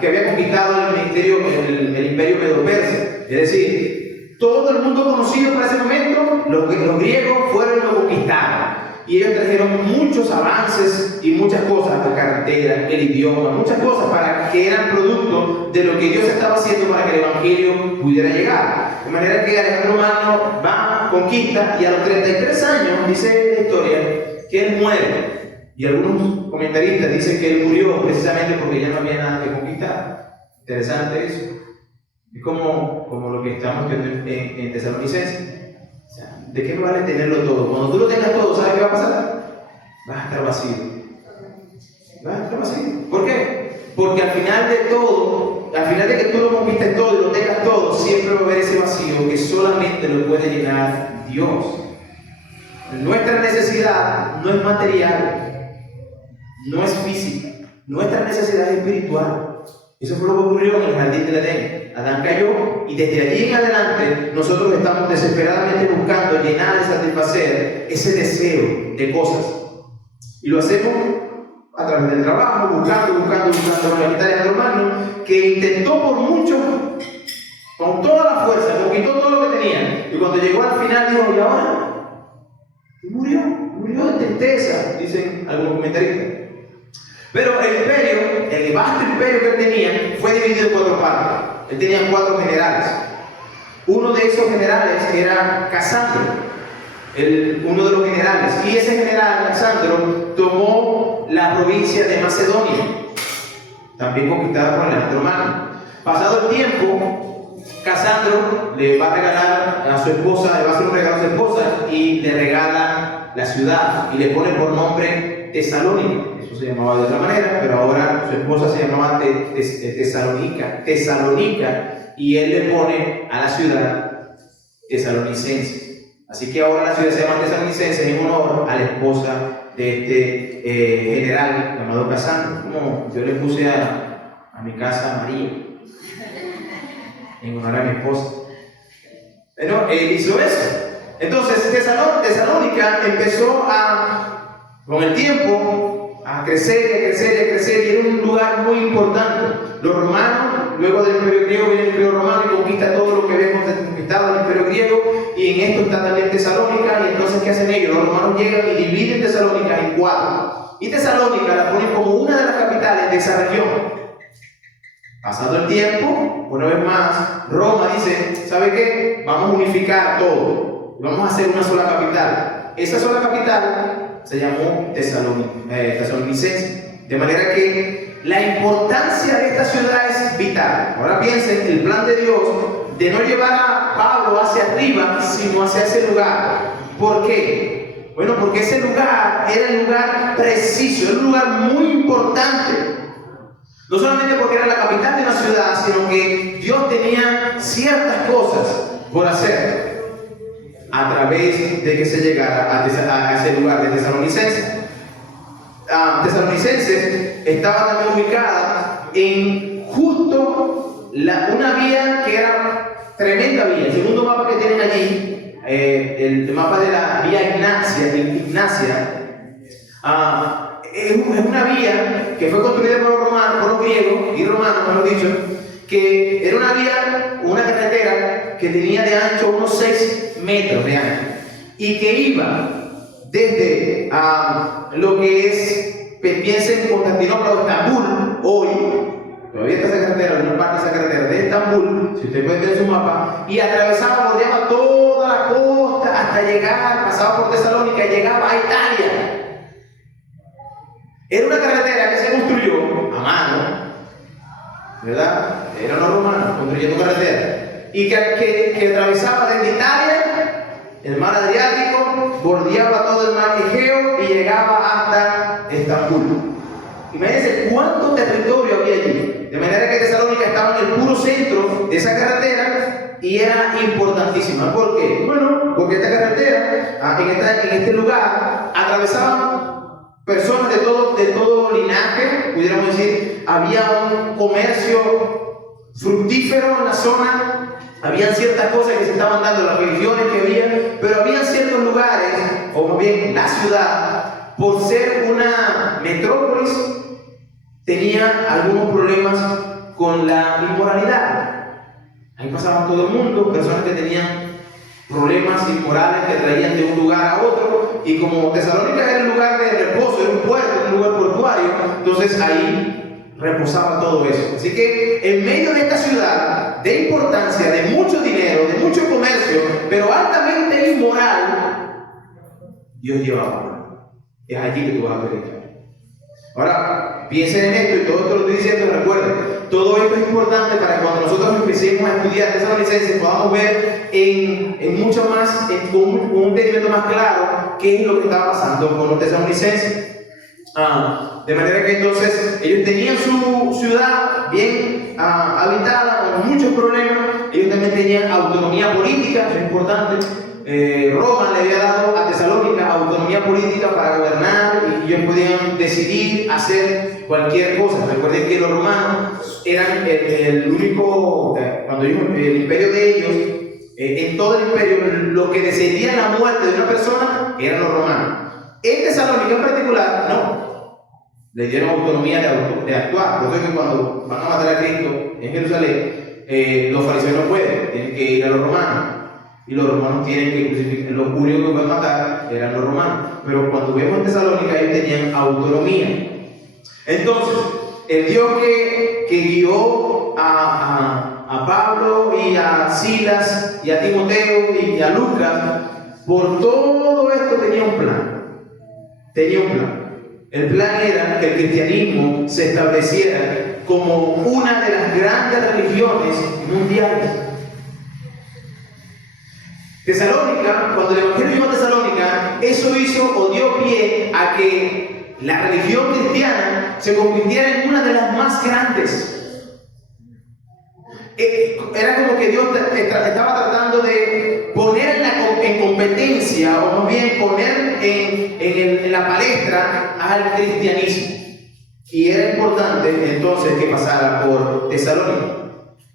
que había conquistado el Imperio Medo-Persa. Es decir, todo el mundo conocido para ese momento, los griegos fueron los conquistados. Y ellos trajeron muchos avances y muchas cosas, la carretera, el idioma, muchas cosas que eran producto de lo que Dios estaba haciendo para que el Evangelio pudiera llegar. De manera que Alejandro Magno va, conquista, y a los 33 años, dice la historia, que él muere. Y algunos comentaristas dicen que él murió precisamente porque ya no había nada que conquistar. Interesante eso. Es como lo que estamos viendo en Tesalonicenses. O sea, ¿de qué me vale tenerlo todo? Cuando tú lo tengas todo, ¿sabes qué va a pasar? Vas a estar vacío. Vas a estar vacío. ¿Por qué? Porque al final de todo, al final de que tú lo conquistes todo y lo tengas todo, siempre va a haber ese vacío que solamente lo puede llenar Dios. Nuestra necesidad no es material, no es física. Nuestra necesidad es espiritual. Eso fue lo que ocurrió en el jardín del Edén. Adán cayó y desde allí en adelante nosotros estamos desesperadamente buscando llenar y satisfacer ese deseo de cosas. Y lo hacemos a través del trabajo, buscando. Ahorita Alejandro Magno, que intentó por mucho, con toda la fuerza, conquistó todo lo que tenía. Y cuando llegó al final dijo, ¿y ahora? Y murió de tristeza, dicen algunos comentaristas. Pero el imperio, el vasto imperio que él tenía, fue dividido en 4 partes. Él tenía 4 generales. Uno de esos generales era Casandro, uno de los generales. Y ese general, Casandro, tomó la provincia de Macedonia, también conquistada por Alejandro Magno. Pasado el tiempo, Casandro le va a regalar a su esposa, le va a hacer un regalo a su esposa y le regala la ciudad y le pone por nombre Tesalónica. Eso se llamaba de otra manera, pero ahora su esposa se llamaba Tesalónica, y él le pone a la ciudad Tesalonicenses. Así que ahora la ciudad se llama Tesalonicenses en honor a la esposa de este general llamado Casandro. Como yo le puse a mi casa María, en honor a mi esposa. Pero él hizo eso. Entonces Tesalónica empezó con el tiempo a crecer, y era un lugar muy importante. Los romanos, luego del Imperio Griego viene el Imperio Romano y conquista todo lo que habíamos conquistado el Imperio Griego, y en esto está también Tesalónica. Y entonces, ¿qué hacen ellos? Los romanos llegan y dividen Tesalónica en 4, y Tesalónica la ponen como una de las capitales de esa región. Pasado el tiempo, una vez más, Roma dice, ¿sabe qué? Vamos a unificar todo, vamos a hacer una sola capital. Esa sola capital se llamó Tesalonicense. De manera que la importancia de esta ciudad es vital. Ahora piensen el plan de Dios de no llevar a Pablo hacia arriba, sino hacia ese lugar. ¿Por qué? Bueno, porque ese lugar era el lugar preciso, era un lugar muy importante. No solamente porque era la capital de una ciudad, sino que Dios tenía ciertas cosas por hacer a través de que se llegara a ese lugar de Tesalonicenses. Tesalonicenses estaba también ubicada en justo una vía que era tremenda vía. El segundo mapa que tienen allí, el mapa de la vía Ignacia, es una vía que fue construida por los romanos, por los griegos y romanos, mejor dicho, que era una vía, una carretera que tenía de ancho unos 6 metros de ancho y que iba desde lo que es, piensen, Constantinopla o Estambul, hoy, todavía está esa carretera, alguna parte de esa carretera de Estambul, si usted puede ver su mapa, y atravesaba, bordeaba toda la costa hasta llegar y que atravesaba desde Italia, el mar Adriático, bordeaba todo el mar Egeo y llegaba hasta Estambul. Imagínense cuánto territorio había allí. De manera que Tesalónica estaba en el puro centro de esa carretera y era importantísima. ¿Por qué? Bueno, porque esta carretera, en este lugar, atravesaban personas de todo linaje, pudiéramos decir. Había un comercio fructífero en la zona. Habían ciertas cosas que se estaban dando, las religiones que había, pero había ciertos lugares, o más bien la ciudad, por ser una metrópolis, tenía algunos problemas con la inmoralidad. Ahí pasaban todo el mundo, personas que tenían problemas inmorales que traían de un lugar a otro, y como Tesalónica era un lugar de reposo, era un puerto, un lugar portuario, entonces ahí reposaba todo eso. Así que en medio de esta ciudad de importancia, de mucho dinero, de mucho comercio, pero altamente inmoral, Dios llevaba. Es allí que tú vas a predicar. Ahora, piensen en esto, y todo esto lo estoy diciendo, recuerden, todo esto es importante para cuando nosotros empecemos a estudiar Tesalonicenses podamos ver en mucho más, con un entendimiento más claro qué es lo que estaba pasando con los tesalonicenses. De manera que entonces ellos tenían su ciudad bien habitada, con muchos problemas. Ellos también tenían autonomía política, eso es importante. Roma le había dado a Tesalónica autonomía política para gobernar, y ellos podían decidir hacer cualquier cosa. Recuerden que los romanos eran el único, cuando el imperio de ellos, en todo el imperio, lo que decidía la muerte de una persona eran los romanos. En Tesalónica en particular, no. Le dieron autonomía de actuar. Por eso es que cuando van a matar a Cristo en Jerusalén, los fariseos no pueden, tienen que ir a los romanos. Y los romanos tienen que crucificar. Los únicos que pueden matar eran los romanos. Pero cuando vemos en Tesalónica, ellos tenían autonomía. Entonces, el Dios que guió a Pablo y a Silas y a Timoteo y a Lucas, por todo esto tenía un plan. Tenía un plan. El plan era que el cristianismo se estableciera como una de las grandes religiones mundiales. Tesalónica, cuando el Evangelio llegó a Tesalónica, eso hizo o dio pie a que la religión cristiana se convirtiera en una de las más grandes. Era como que Dios estaba tratando de poner en competencia, o más bien poner en la palestra al cristianismo. Y era importante entonces que pasara por Tesalónica.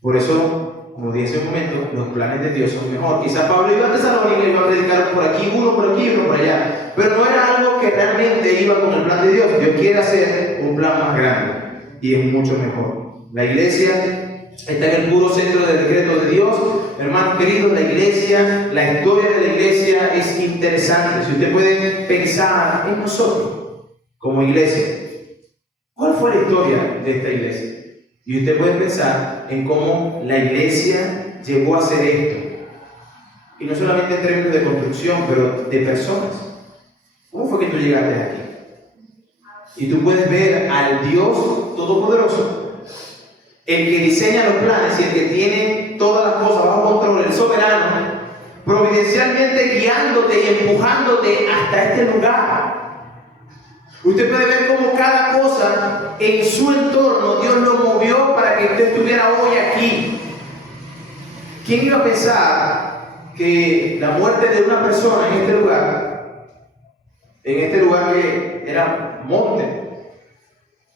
Por eso, como dije hace un momento, los planes de Dios son mejor. Quizás Pablo iba a Tesalónica y iba a predicar por aquí, uno por allá. Pero no era algo que realmente iba con el plan de Dios. Dios quiere hacer un plan más grande y es mucho mejor. La iglesia está en el puro centro del decreto de Dios. Hermanos queridos, la iglesia, la historia de la iglesia es interesante. Si usted puede pensar en nosotros como iglesia, ¿cuál fue la historia de esta iglesia? Y usted puede pensar en cómo la iglesia llegó a ser esto. Y no solamente en términos de construcción, pero de personas. ¿Cómo fue que tú llegaste aquí? Y tú puedes ver al Dios Todopoderoso, el que diseña los planes y el que tiene todas las cosas bajo control, el soberano, providencialmente guiándote y empujándote hasta este lugar. Usted puede ver cómo cada cosa en su entorno Dios lo movió para que usted estuviera hoy aquí. ¿Quién iba a pensar que la muerte de una persona en este lugar que era monte,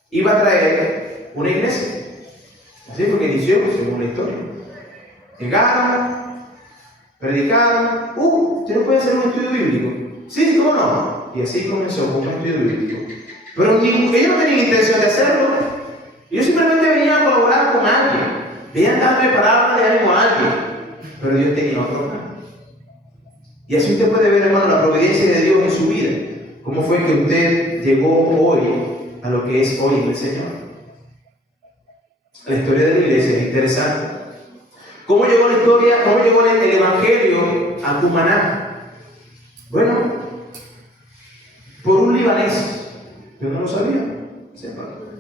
iba a traer una iglesia? Así fue que inició, según la historia. Llegaron, predicaron. ¿Usted no puede hacer un estudio bíblico? Sí, ¿cómo no? Y así comenzó con un estudio bíblico. Pero ellos no tenían intención de hacerlo. Ellos simplemente venían a colaborar con alguien. Venían a darle palabras de ánimo a alguien. Pero Dios tenía otro plan. Y así usted puede ver, hermano, la providencia de Dios en su vida. ¿Cómo fue que usted llegó hoy a lo que es hoy el Señor? La historia de la iglesia es interesante. ¿Cómo llegó la historia? ¿Cómo llegó el Evangelio a Cumaná? Bueno, por un libanés. Yo no lo sabía.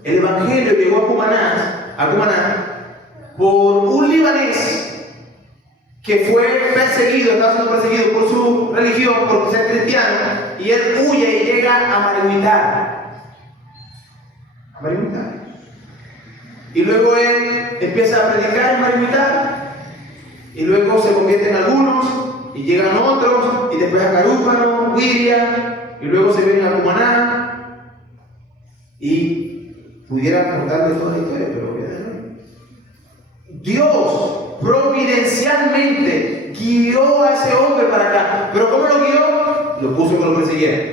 El Evangelio llegó a Cumaná por un libanés que fue perseguido, estaba siendo perseguido por su religión, por ser cristiano, y él huye y llega a Marimitá. Y luego él empieza a predicar en Marimitá, y luego se convierten algunos, y llegan otros, y después a Carúpano, Wiria, y luego se vienen a Cumaná, y pudiera contarle toda la historia, pero Dios providencialmente guió a ese hombre para acá. ¿Pero cómo lo guió? Lo puso que lo persiguiera.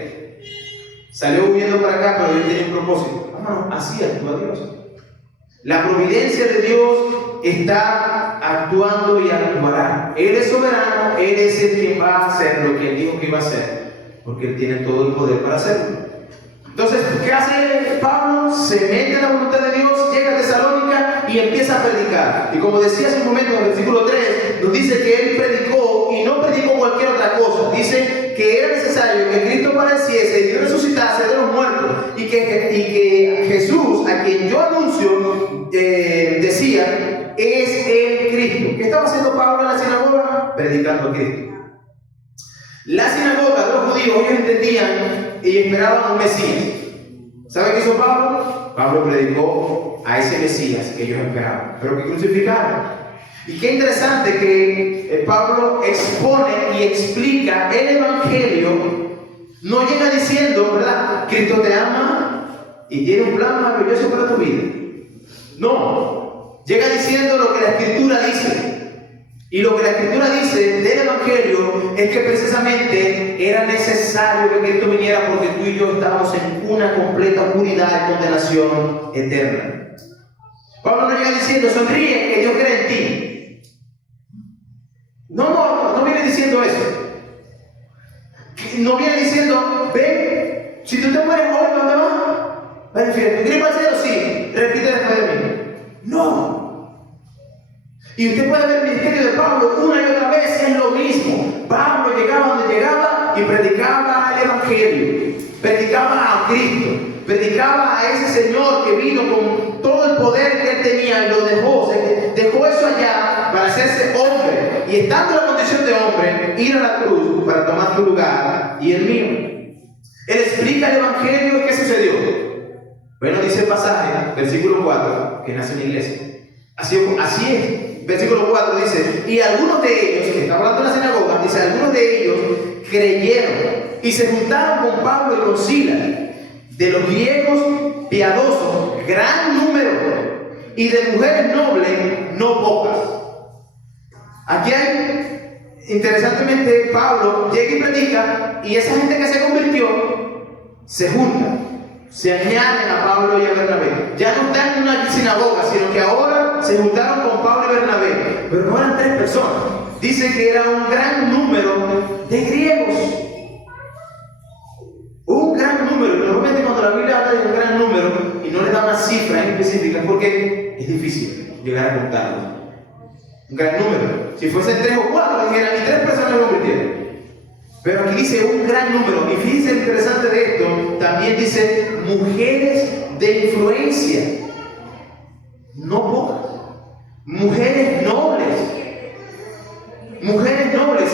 Salió huyendo para acá, pero él tenía un propósito. Hermano, así actúa Dios. La providencia de Dios está actuando y actuará. Él es soberano, Él es el quien va a hacer lo que Él dijo que iba a hacer, porque Él tiene todo el poder para hacerlo. Entonces, ¿qué hace Pablo? Se mete en la voluntad de Dios, llega a Tesalónica y empieza a predicar. Y como decía hace un momento en el versículo 3, nos dice que él predicó, y no predicó cualquier otra cosa. Dice que era necesario que Cristo padeciese y Dios resucitase de los muertos, y que Jesús, a quien yo anuncio, decía, es el Cristo. ¿Qué estaba haciendo Pablo en la sinagoga? Predicando a Cristo. La sinagoga de los judíos, ellos entendían y esperaban un Mesías. ¿Sabe qué hizo Pablo? Pablo predicó a ese Mesías que ellos esperaban, pero que crucificaron. Y qué interesante que Pablo expone y explica el Evangelio. No llega diciendo, ¿verdad?, Cristo te ama y tiene un plan maravilloso para tu vida. No, llega diciendo lo que la Escritura dice. Y lo que la Escritura dice del Evangelio es que precisamente era necesario que Cristo viniera, porque tú y yo estábamos en una completa oscuridad y condenación eterna. Pablo no llega diciendo, sonríe que Dios cree en ti. No viene diciendo eso. No viene diciendo, ven, si tú te mueres hoy, ¿dónde vas? Va al infierno. ¿Quieres ir al cielo? Sí. Repite después de mí. No. Y usted puede ver el ministerio de Pablo una y otra vez, es lo mismo. Pablo llegaba donde llegaba y predicaba el Evangelio, predicaba a Cristo, predicaba a ese Señor que vino con todo el poder que él tenía y lo dejó eso allá para hacerse hombre, y estando en la condición de hombre, ir a la cruz para tomar tu lugar y el mío. Él explica el Evangelio y ¿qué sucedió? Bueno, dice el pasaje, versículo 4, que nace una iglesia. Así es. Versículo 4 dice, y algunos de ellos, que está hablando en la sinagoga, dice, algunos de ellos creyeron y se juntaron con Pablo y con Silas, de los griegos piadosos, gran número, y de mujeres nobles, no pocas. Aquí hay, interesantemente, Pablo llega y predica, y esa gente que se convirtió, se junta, se añaden a Pablo y a Bernabé. Ya no están en una sinagoga, sino que ahora se juntaron con Pablo y Bernabé, pero no eran 3 personas. Dice que era un gran número de griegos. Un gran número. Normalmente cuando la Biblia habla de un gran número y no le da una cifra específica, es porque es difícil llegar a contarlo. Un gran número. Si fuesen 3 o 4, dijeran, y 3 personas lo convirtieron. Pero aquí dice un gran número. Y fíjense lo interesante de esto, también dice mujeres de influencia, no pocas, mujeres nobles.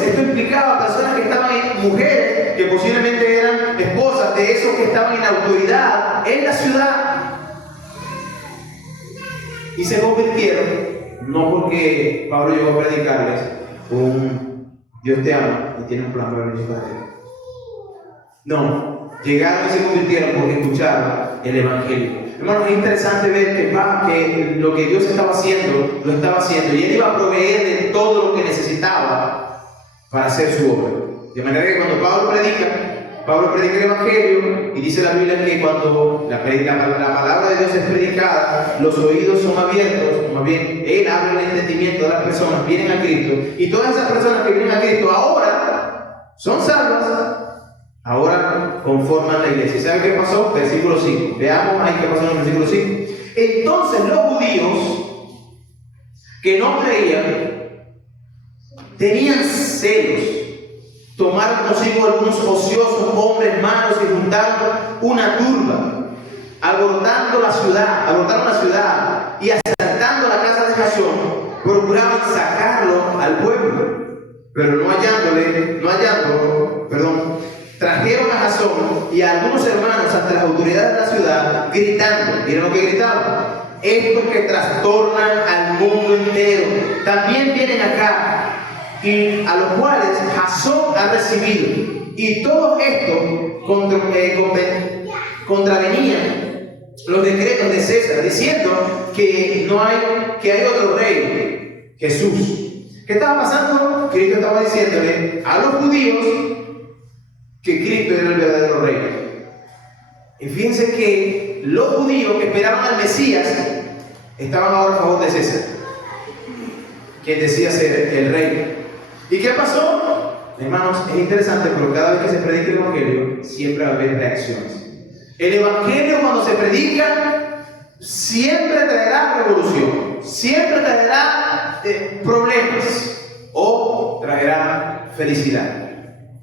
Esto implicaba personas que estaban en, mujeres que posiblemente eran esposas de esos que estaban en autoridad en la ciudad, y se convirtieron, no porque Pablo llegó a predicarles un Dios te ama y tiene un plan para venir para ti. No, llegaron y se convirtieron porque escucharon el Evangelio. Hermanos, es interesante ver que lo que Dios estaba haciendo, lo estaba haciendo, y Él iba a proveer de todo lo que necesitaba para hacer su obra. De manera que cuando Pablo predica el Evangelio, y dice la Biblia que cuando la palabra de Dios es predicada, los oídos son abiertos, más bien, Él abre el entendimiento de las personas, vienen a Cristo, y todas esas personas que vienen a Cristo ahora son salvas, ahora conforman la iglesia. ¿Saben qué pasó? Versículo 5. Veamos ahí qué pasó en el versículo 5. Entonces los judíos que no creían tenían celos. Tomaron consigo algunos ociosos hombres malos y juntaron una turba, alborotaron la ciudad y asaltando la casa de Jasón, procuraban sacarlo al pueblo, pero no hallándolo, trajeron a Jasón y a algunos hermanos ante las autoridades de la ciudad, gritando. Miren lo que gritaban: estos que trastornan al mundo entero también vienen acá, y a los cuales Jasón ha recibido. Y todo esto contravenían los decretos de César, diciendo que hay otro rey, Jesús. ¿Qué estaba pasando? Cristo estaba diciéndole a los judíos que Cristo era el verdadero rey. Y fíjense que los judíos que esperaban al Mesías estaban ahora a favor de César, quien decía ser el rey. ¿Y qué pasó? Hermanos, es interesante, pero cada vez que se predica el Evangelio, siempre va a haber reacciones. El Evangelio, cuando se predica, siempre traerá revolución, siempre traerá problemas o traerá felicidad.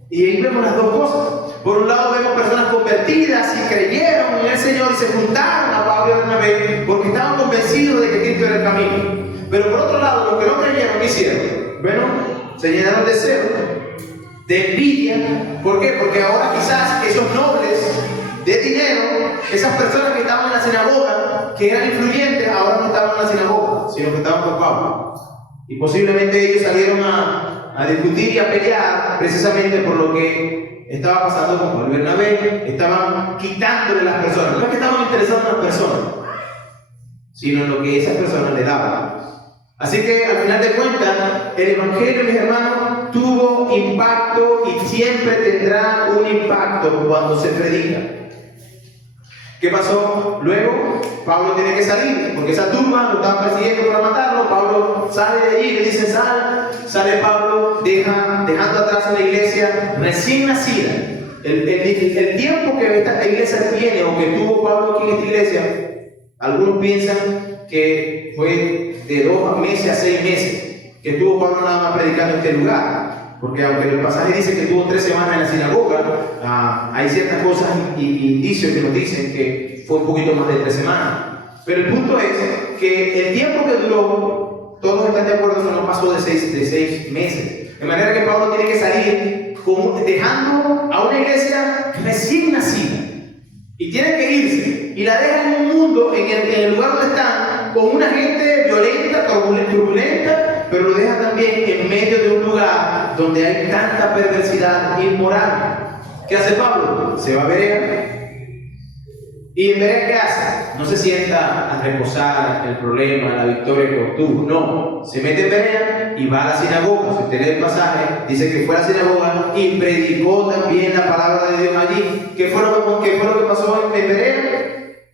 Y ahí vemos las dos cosas. Por un lado vemos personas convertidas y creyeron en el Señor y se juntaron a Pablo y Bernabé porque estaban convencidos de que Cristo era el camino. Pero por otro lado, los que no creyeron, ¿qué hicieron? Bueno, se llenaron de celo, de envidia. ¿Por qué? Porque ahora quizás esos nobles de dinero, esas personas que estaban en la sinagoga, que eran influyentes, ahora no estaban en la sinagoga, sino que estaban con Pablo. Y posiblemente ellos salieron a discutir y a pelear precisamente por lo que estaba pasando con Pablo y Bernabé. Estaban quitándole a las personas. No es que estaban interesados en las personas, sino en lo que esas personas le daban. Así que al final de cuentas, el Evangelio, mis hermanos, tuvo impacto y siempre tendrá un impacto cuando se predica. ¿Qué pasó? Luego, Pablo tiene que salir, porque esa turba lo estaba persiguiendo para matarlo. Pablo sale de allí, le dice sale Pablo, dejando atrás a la iglesia recién nacida. El tiempo que esta iglesia tiene, o que tuvo Pablo aquí en esta iglesia, algunos piensan que fue de 2 meses a 6 meses que tuvo Pablo nada más predicando en este lugar. Porque aunque el pasaje dice que tuvo 3 semanas en la sinagoga, hay ciertas cosas y indicios que nos dicen que fue un poquito más de 3 semanas. Pero el punto es que el tiempo que duró, todos están de acuerdo que no pasó de 6 meses. De manera que Pablo tiene que salir dejando a una iglesia recién nacida. Y tiene que irse. Y la deja en un mundo, en el lugar donde están, con una gente violenta, turbulenta, pero lo deja también en medio de un lugar donde hay tanta perversidad inmoral. ¿Qué hace Pablo? Se va a Berea. ¿Y en Berea qué hace? No se sienta a reposar el problema, la victoria que obtuvo. No, se mete en Berea y va a la sinagoga. Si usted lee el pasaje, dice que fue a la sinagoga y predicó también la palabra de Dios allí. ¿Qué fue lo que pasó en Berea?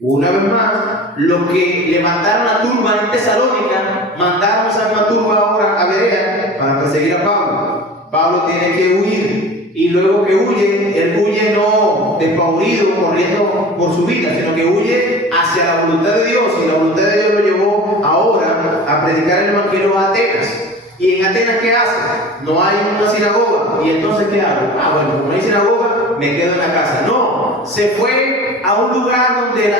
Una vez más, los que levantaron la turba en Tesalónica mandaron esa misma turba ahora a Berea para perseguir a Pablo. Pablo tiene que huir, y luego que huye, él huye no despavorido, corriendo por su vida, sino que huye hacia la voluntad de Dios, y la voluntad de Dios lo llevó ahora a predicar el evangelio a Atenas. ¿Y en Atenas qué hace? No hay una sinagoga. ¿Y entonces qué hago? Bueno, como no hay sinagoga, me quedo en la casa. No, se fue a un lugar donde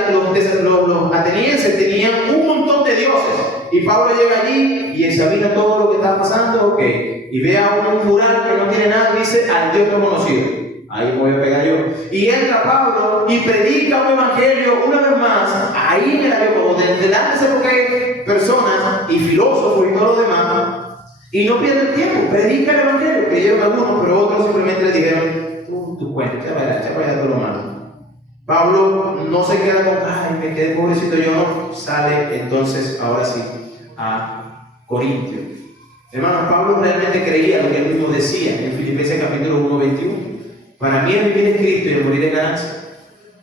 los atenienses tenían un montón de dioses. Y Pablo llega allí y examina todo lo que está pasando, y ve a un mural que no tiene nada y dice: al Dios no conocido. Ahí me voy a pegar yo. Y entra Pablo y predica un evangelio una vez más, ahí en el aeropuerto, delante de hay personas y filósofos y todo lo demás. Y no pierde el tiempo, predica el evangelio. Creyeron algunos, pero otros simplemente le dijeron: tú cuenta, echa para allá todo lo malo. Pablo no se queda con: ay, me quedé pobrecito yo, no. Sale entonces, ahora sí, a Corintio. Hermanos, Pablo realmente creía lo que él mismo decía en Filipenses capítulo 1:21. Para mí el vivir es Cristo y el morir es ganancia.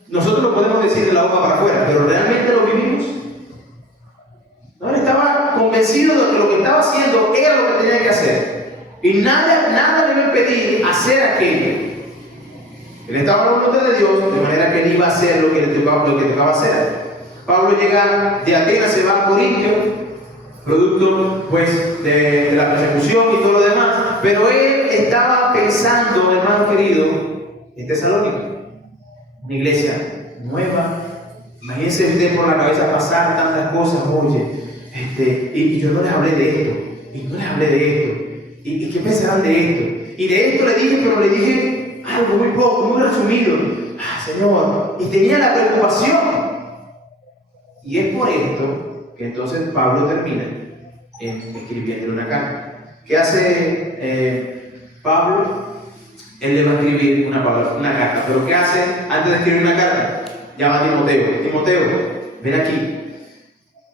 Nosotros lo podemos decir de la boca para afuera, pero ¿realmente lo vivimos? No, él estaba convencido de que lo que estaba haciendo era lo que tenía que hacer. Y nada le iba a impedir hacer aquello. Él estaba en la voluntad de Dios, de manera que él iba a hacer lo que tocaba hacer. Pablo llega de Atenas, se va a Corintio, producto pues de la persecución y todo lo demás. Pero él estaba pensando, hermano querido, en Tesalónica, una iglesia nueva. Imagínense usted por la cabeza pasar tantas cosas. Oye, y yo no les hablé de esto, y no les hablé de esto, y qué pensarán de esto. Y de esto le dije, pero le dije algo muy poco, muy resumido. Señor, y tenía la preocupación. Y es por esto que entonces Pablo termina escribiendo una carta. ¿Qué hace Pablo? Él le va a escribir una carta. Pero ¿qué hace antes de escribir una carta? Llama a Timoteo. Timoteo, ven aquí.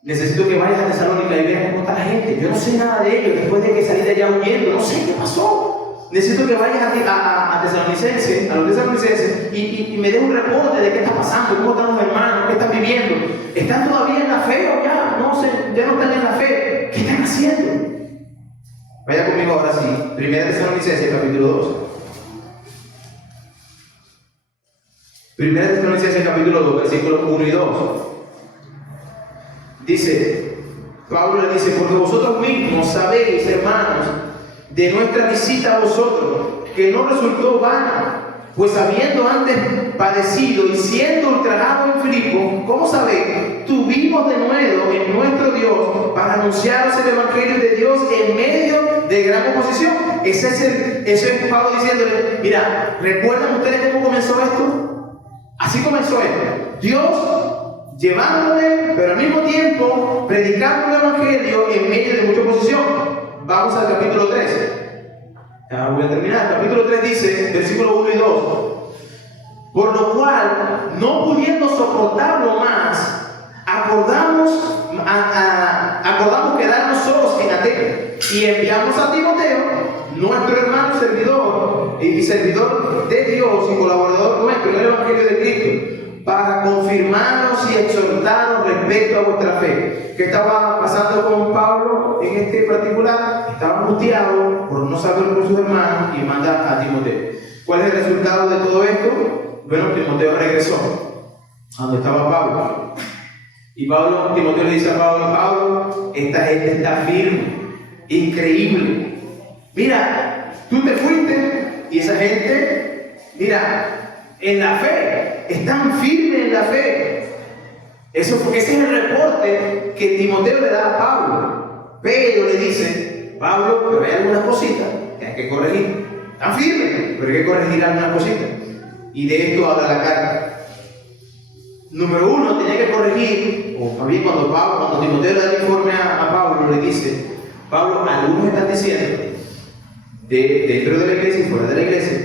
Necesito que vayas a Tesalónica y veas cómo está la gente. Yo no sé nada de ellos después de que salí de allá huyendo. No sé qué pasó. Necesito que vayas a Tesalonicenses, a los tesalonicenses, y me des un reporte de qué está pasando, cómo están los hermanos, qué están viviendo. ¿Están todavía en la fe o ya no están en la fe? ¿Qué están haciendo? Vaya conmigo ahora sí. 1 Tesalonicenses, capítulo 2. 1 Tesalonicenses, capítulo 2, versículos 1 y 2. Dice, Pablo le dice, porque vosotros mismos sabéis, hermanos, de nuestra visita a vosotros, que no resultó vana, pues habiendo antes padecido y siendo ultrajado en Filipo, ¿cómo sabéis? Tuvimos de nuevo en nuestro Dios para anunciaros el Evangelio de Dios en medio de gran oposición. Eso es Pablo diciéndole, mira, ¿recuerdan ustedes cómo comenzó esto? Así comenzó esto. Dios llevándome, pero al mismo tiempo predicando el Evangelio en medio de mucha oposición. Vamos al capítulo 3. Ya voy a terminar. El capítulo 3 dice, versículos 1 y 2. Por lo cual, no pudiendo soportarlo más, acordamos quedarnos solos en Atenas. Y enviamos a Timoteo, nuestro hermano servidor y servidor de Dios y colaborador nuestro en el Evangelio de Cristo, para confirmarnos y exhortarnos respecto a vuestra fe. ¿Qué estaba pasando con Pablo en este particular? Estaba angustiado por no saber con sus hermanos y manda a Timoteo. ¿Cuál es el resultado de todo esto? Bueno, Timoteo regresó a donde estaba Pablo. Y Timoteo le dice a Pablo, esta gente está firme, increíble. Mira, tú te fuiste y esa gente, mira, en la fe, están firmes en la fe. Ese es el reporte que Timoteo le da a Pablo. Pero le dice, Pablo, pero hay algunas cositas que hay que corregir. Están firmes, pero hay que corregir algunas cositas. Y de esto habla la carta. Número 1, tenía que corregir, o también cuando Timoteo le da el informe a Pablo, le dice, Pablo, algunos están diciendo, dentro de la iglesia y fuera de la iglesia,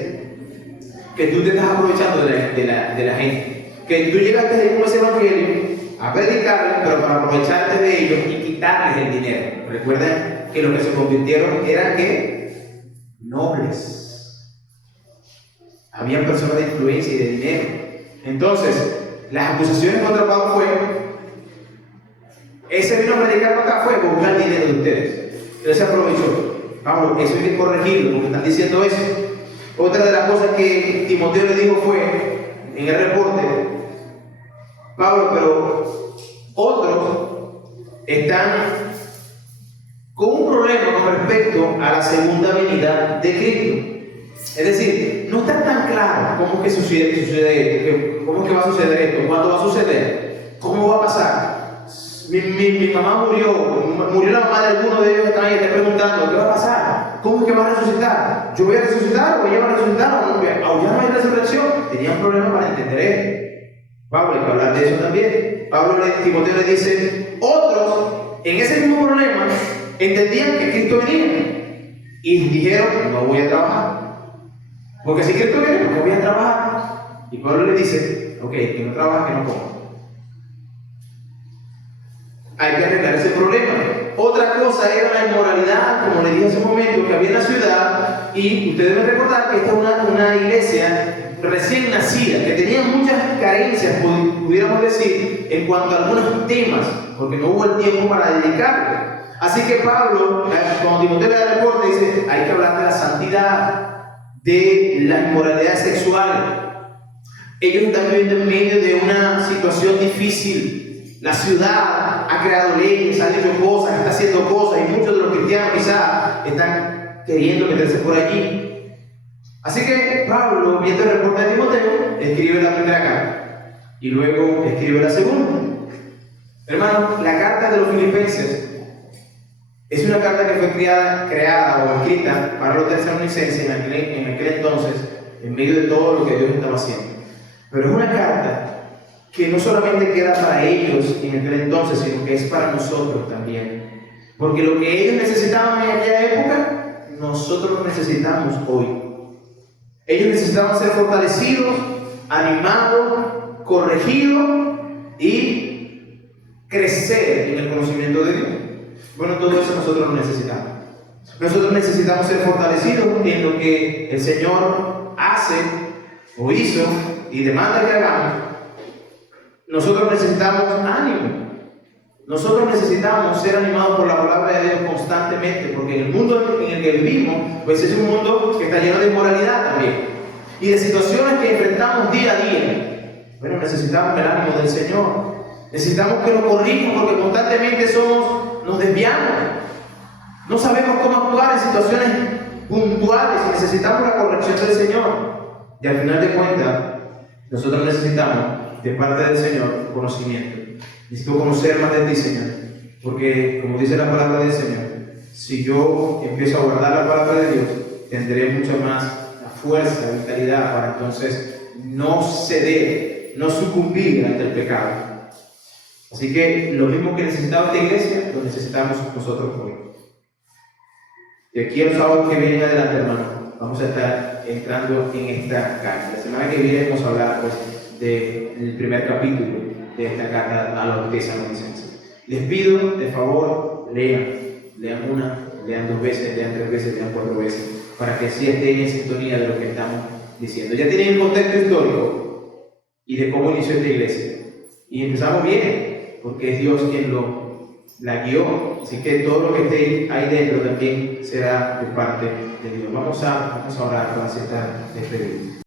que tú te estás aprovechando de la gente, que tú llegaste con ese evangelio a predicarles, pero para aprovecharte de ellos y quitarles el dinero. Recuerden que los que se convirtieron eran ¿qué? Nobles. Habían personas de influencia y de dinero. Entonces, las acusaciones contra Pablo fue: ese vino a predicar para acá, fue buscar el dinero de ustedes. Él se aprovechó. Pablo, eso hay que corregirlo porque están diciendo eso. Otra de las cosas que Timoteo le dijo fue en el reporte: Pablo, pero otros están con un problema con respecto a la segunda venida de Cristo. Es decir, no está tan claro cómo es que sucede esto, cómo es que va a suceder esto, cuándo va a suceder, cómo va a pasar. Mi mamá murió la mamá de alguno de ellos que están ahí, está preguntando, ¿qué va a pasar? ¿Cómo es que va a resucitar? ¿Yo voy a resucitar o ella va a resucitar? ¿O ya no hay resurrección? Tenían problemas para entender esto. Pablo, hay que hablar de eso también. Timoteo le dice, otros en ese mismo problema entendían que Cristo venía y dijeron, no voy a trabajar. Porque si Cristo viene, ¿por qué voy a trabajar? Y Pablo le dice, ok, que no trabaja, que no coma. Hay que arreglar ese problema. Otra cosa era la inmoralidad, como le dije hace un momento, que había en la ciudad. Y ustedes deben recordar que esta es una iglesia recién nacida, que tenía muchas carencias, pudiéramos decir, en cuanto a algunos temas, porque no hubo el tiempo para dedicarlo. Así que Pablo, cuando Timoteo le da el reporte, dice, hay que hablar de la santidad, de la inmoralidad sexual. Ellos están viviendo en medio de una situación difícil. La ciudad ha creado leyes, ha hecho cosas, está haciendo cosas, y muchos de los cristianos quizás están queriendo meterse por allí. Así que Pablo, viendo el reporte de Timoteo, escribe la primera carta y luego escribe la segunda. Hermanos, la carta de los Filipenses Es una carta que fue creada o escrita para los tesalonicenses en aquel entonces, en medio de todo lo que Dios estaba haciendo. Pero es una carta que no solamente queda para ellos en aquel entonces, sino que es para nosotros también. Porque lo que ellos necesitaban en aquella época, nosotros lo necesitamos hoy. Ellos necesitaban ser fortalecidos, animados, corregidos y crecer en el conocimiento de Dios. Bueno, todo eso nosotros lo necesitamos. Nosotros necesitamos ser fortalecidos en lo que el Señor hace o hizo y demanda que hagamos. Nosotros necesitamos ánimo. Nosotros necesitamos ser animados por la palabra de Dios constantemente, porque en el mundo en el que vivimos, pues es un mundo que está lleno de inmoralidad también y de situaciones que enfrentamos día a día. Bueno, necesitamos el ánimo del Señor. Necesitamos que lo corrijamos porque constantemente nos desviamos. No sabemos cómo actuar en situaciones puntuales y necesitamos la corrección del Señor. Y al final de cuentas, nosotros necesitamos de parte del Señor conocimiento. Necesito conocer más de ti, Señor. Porque, como dice la palabra del Señor, si yo empiezo a guardar la palabra de Dios, tendré mucha más fuerza, vitalidad para entonces no ceder, no sucumbir ante el pecado. Así que lo mismo que necesitaba esta iglesia, lo necesitamos nosotros hoy. Y aquí los sábados que vienen adelante, hermano, vamos a estar entrando en esta carta. La semana que viene vamos a hablar pues, del primer capítulo de esta carta a los tesalonicenses. Les pido, de favor, lean una, lean 2 veces, lean 3 veces, lean 4 veces, para que así estén en sintonía de lo que estamos diciendo. Ya tienen el contexto histórico y de cómo inició esta iglesia. Y empezamos bien, porque es Dios quien la guió. Así que todo lo que esté ahí dentro también será de parte de Dios. Vamos a orar para aceptar este video.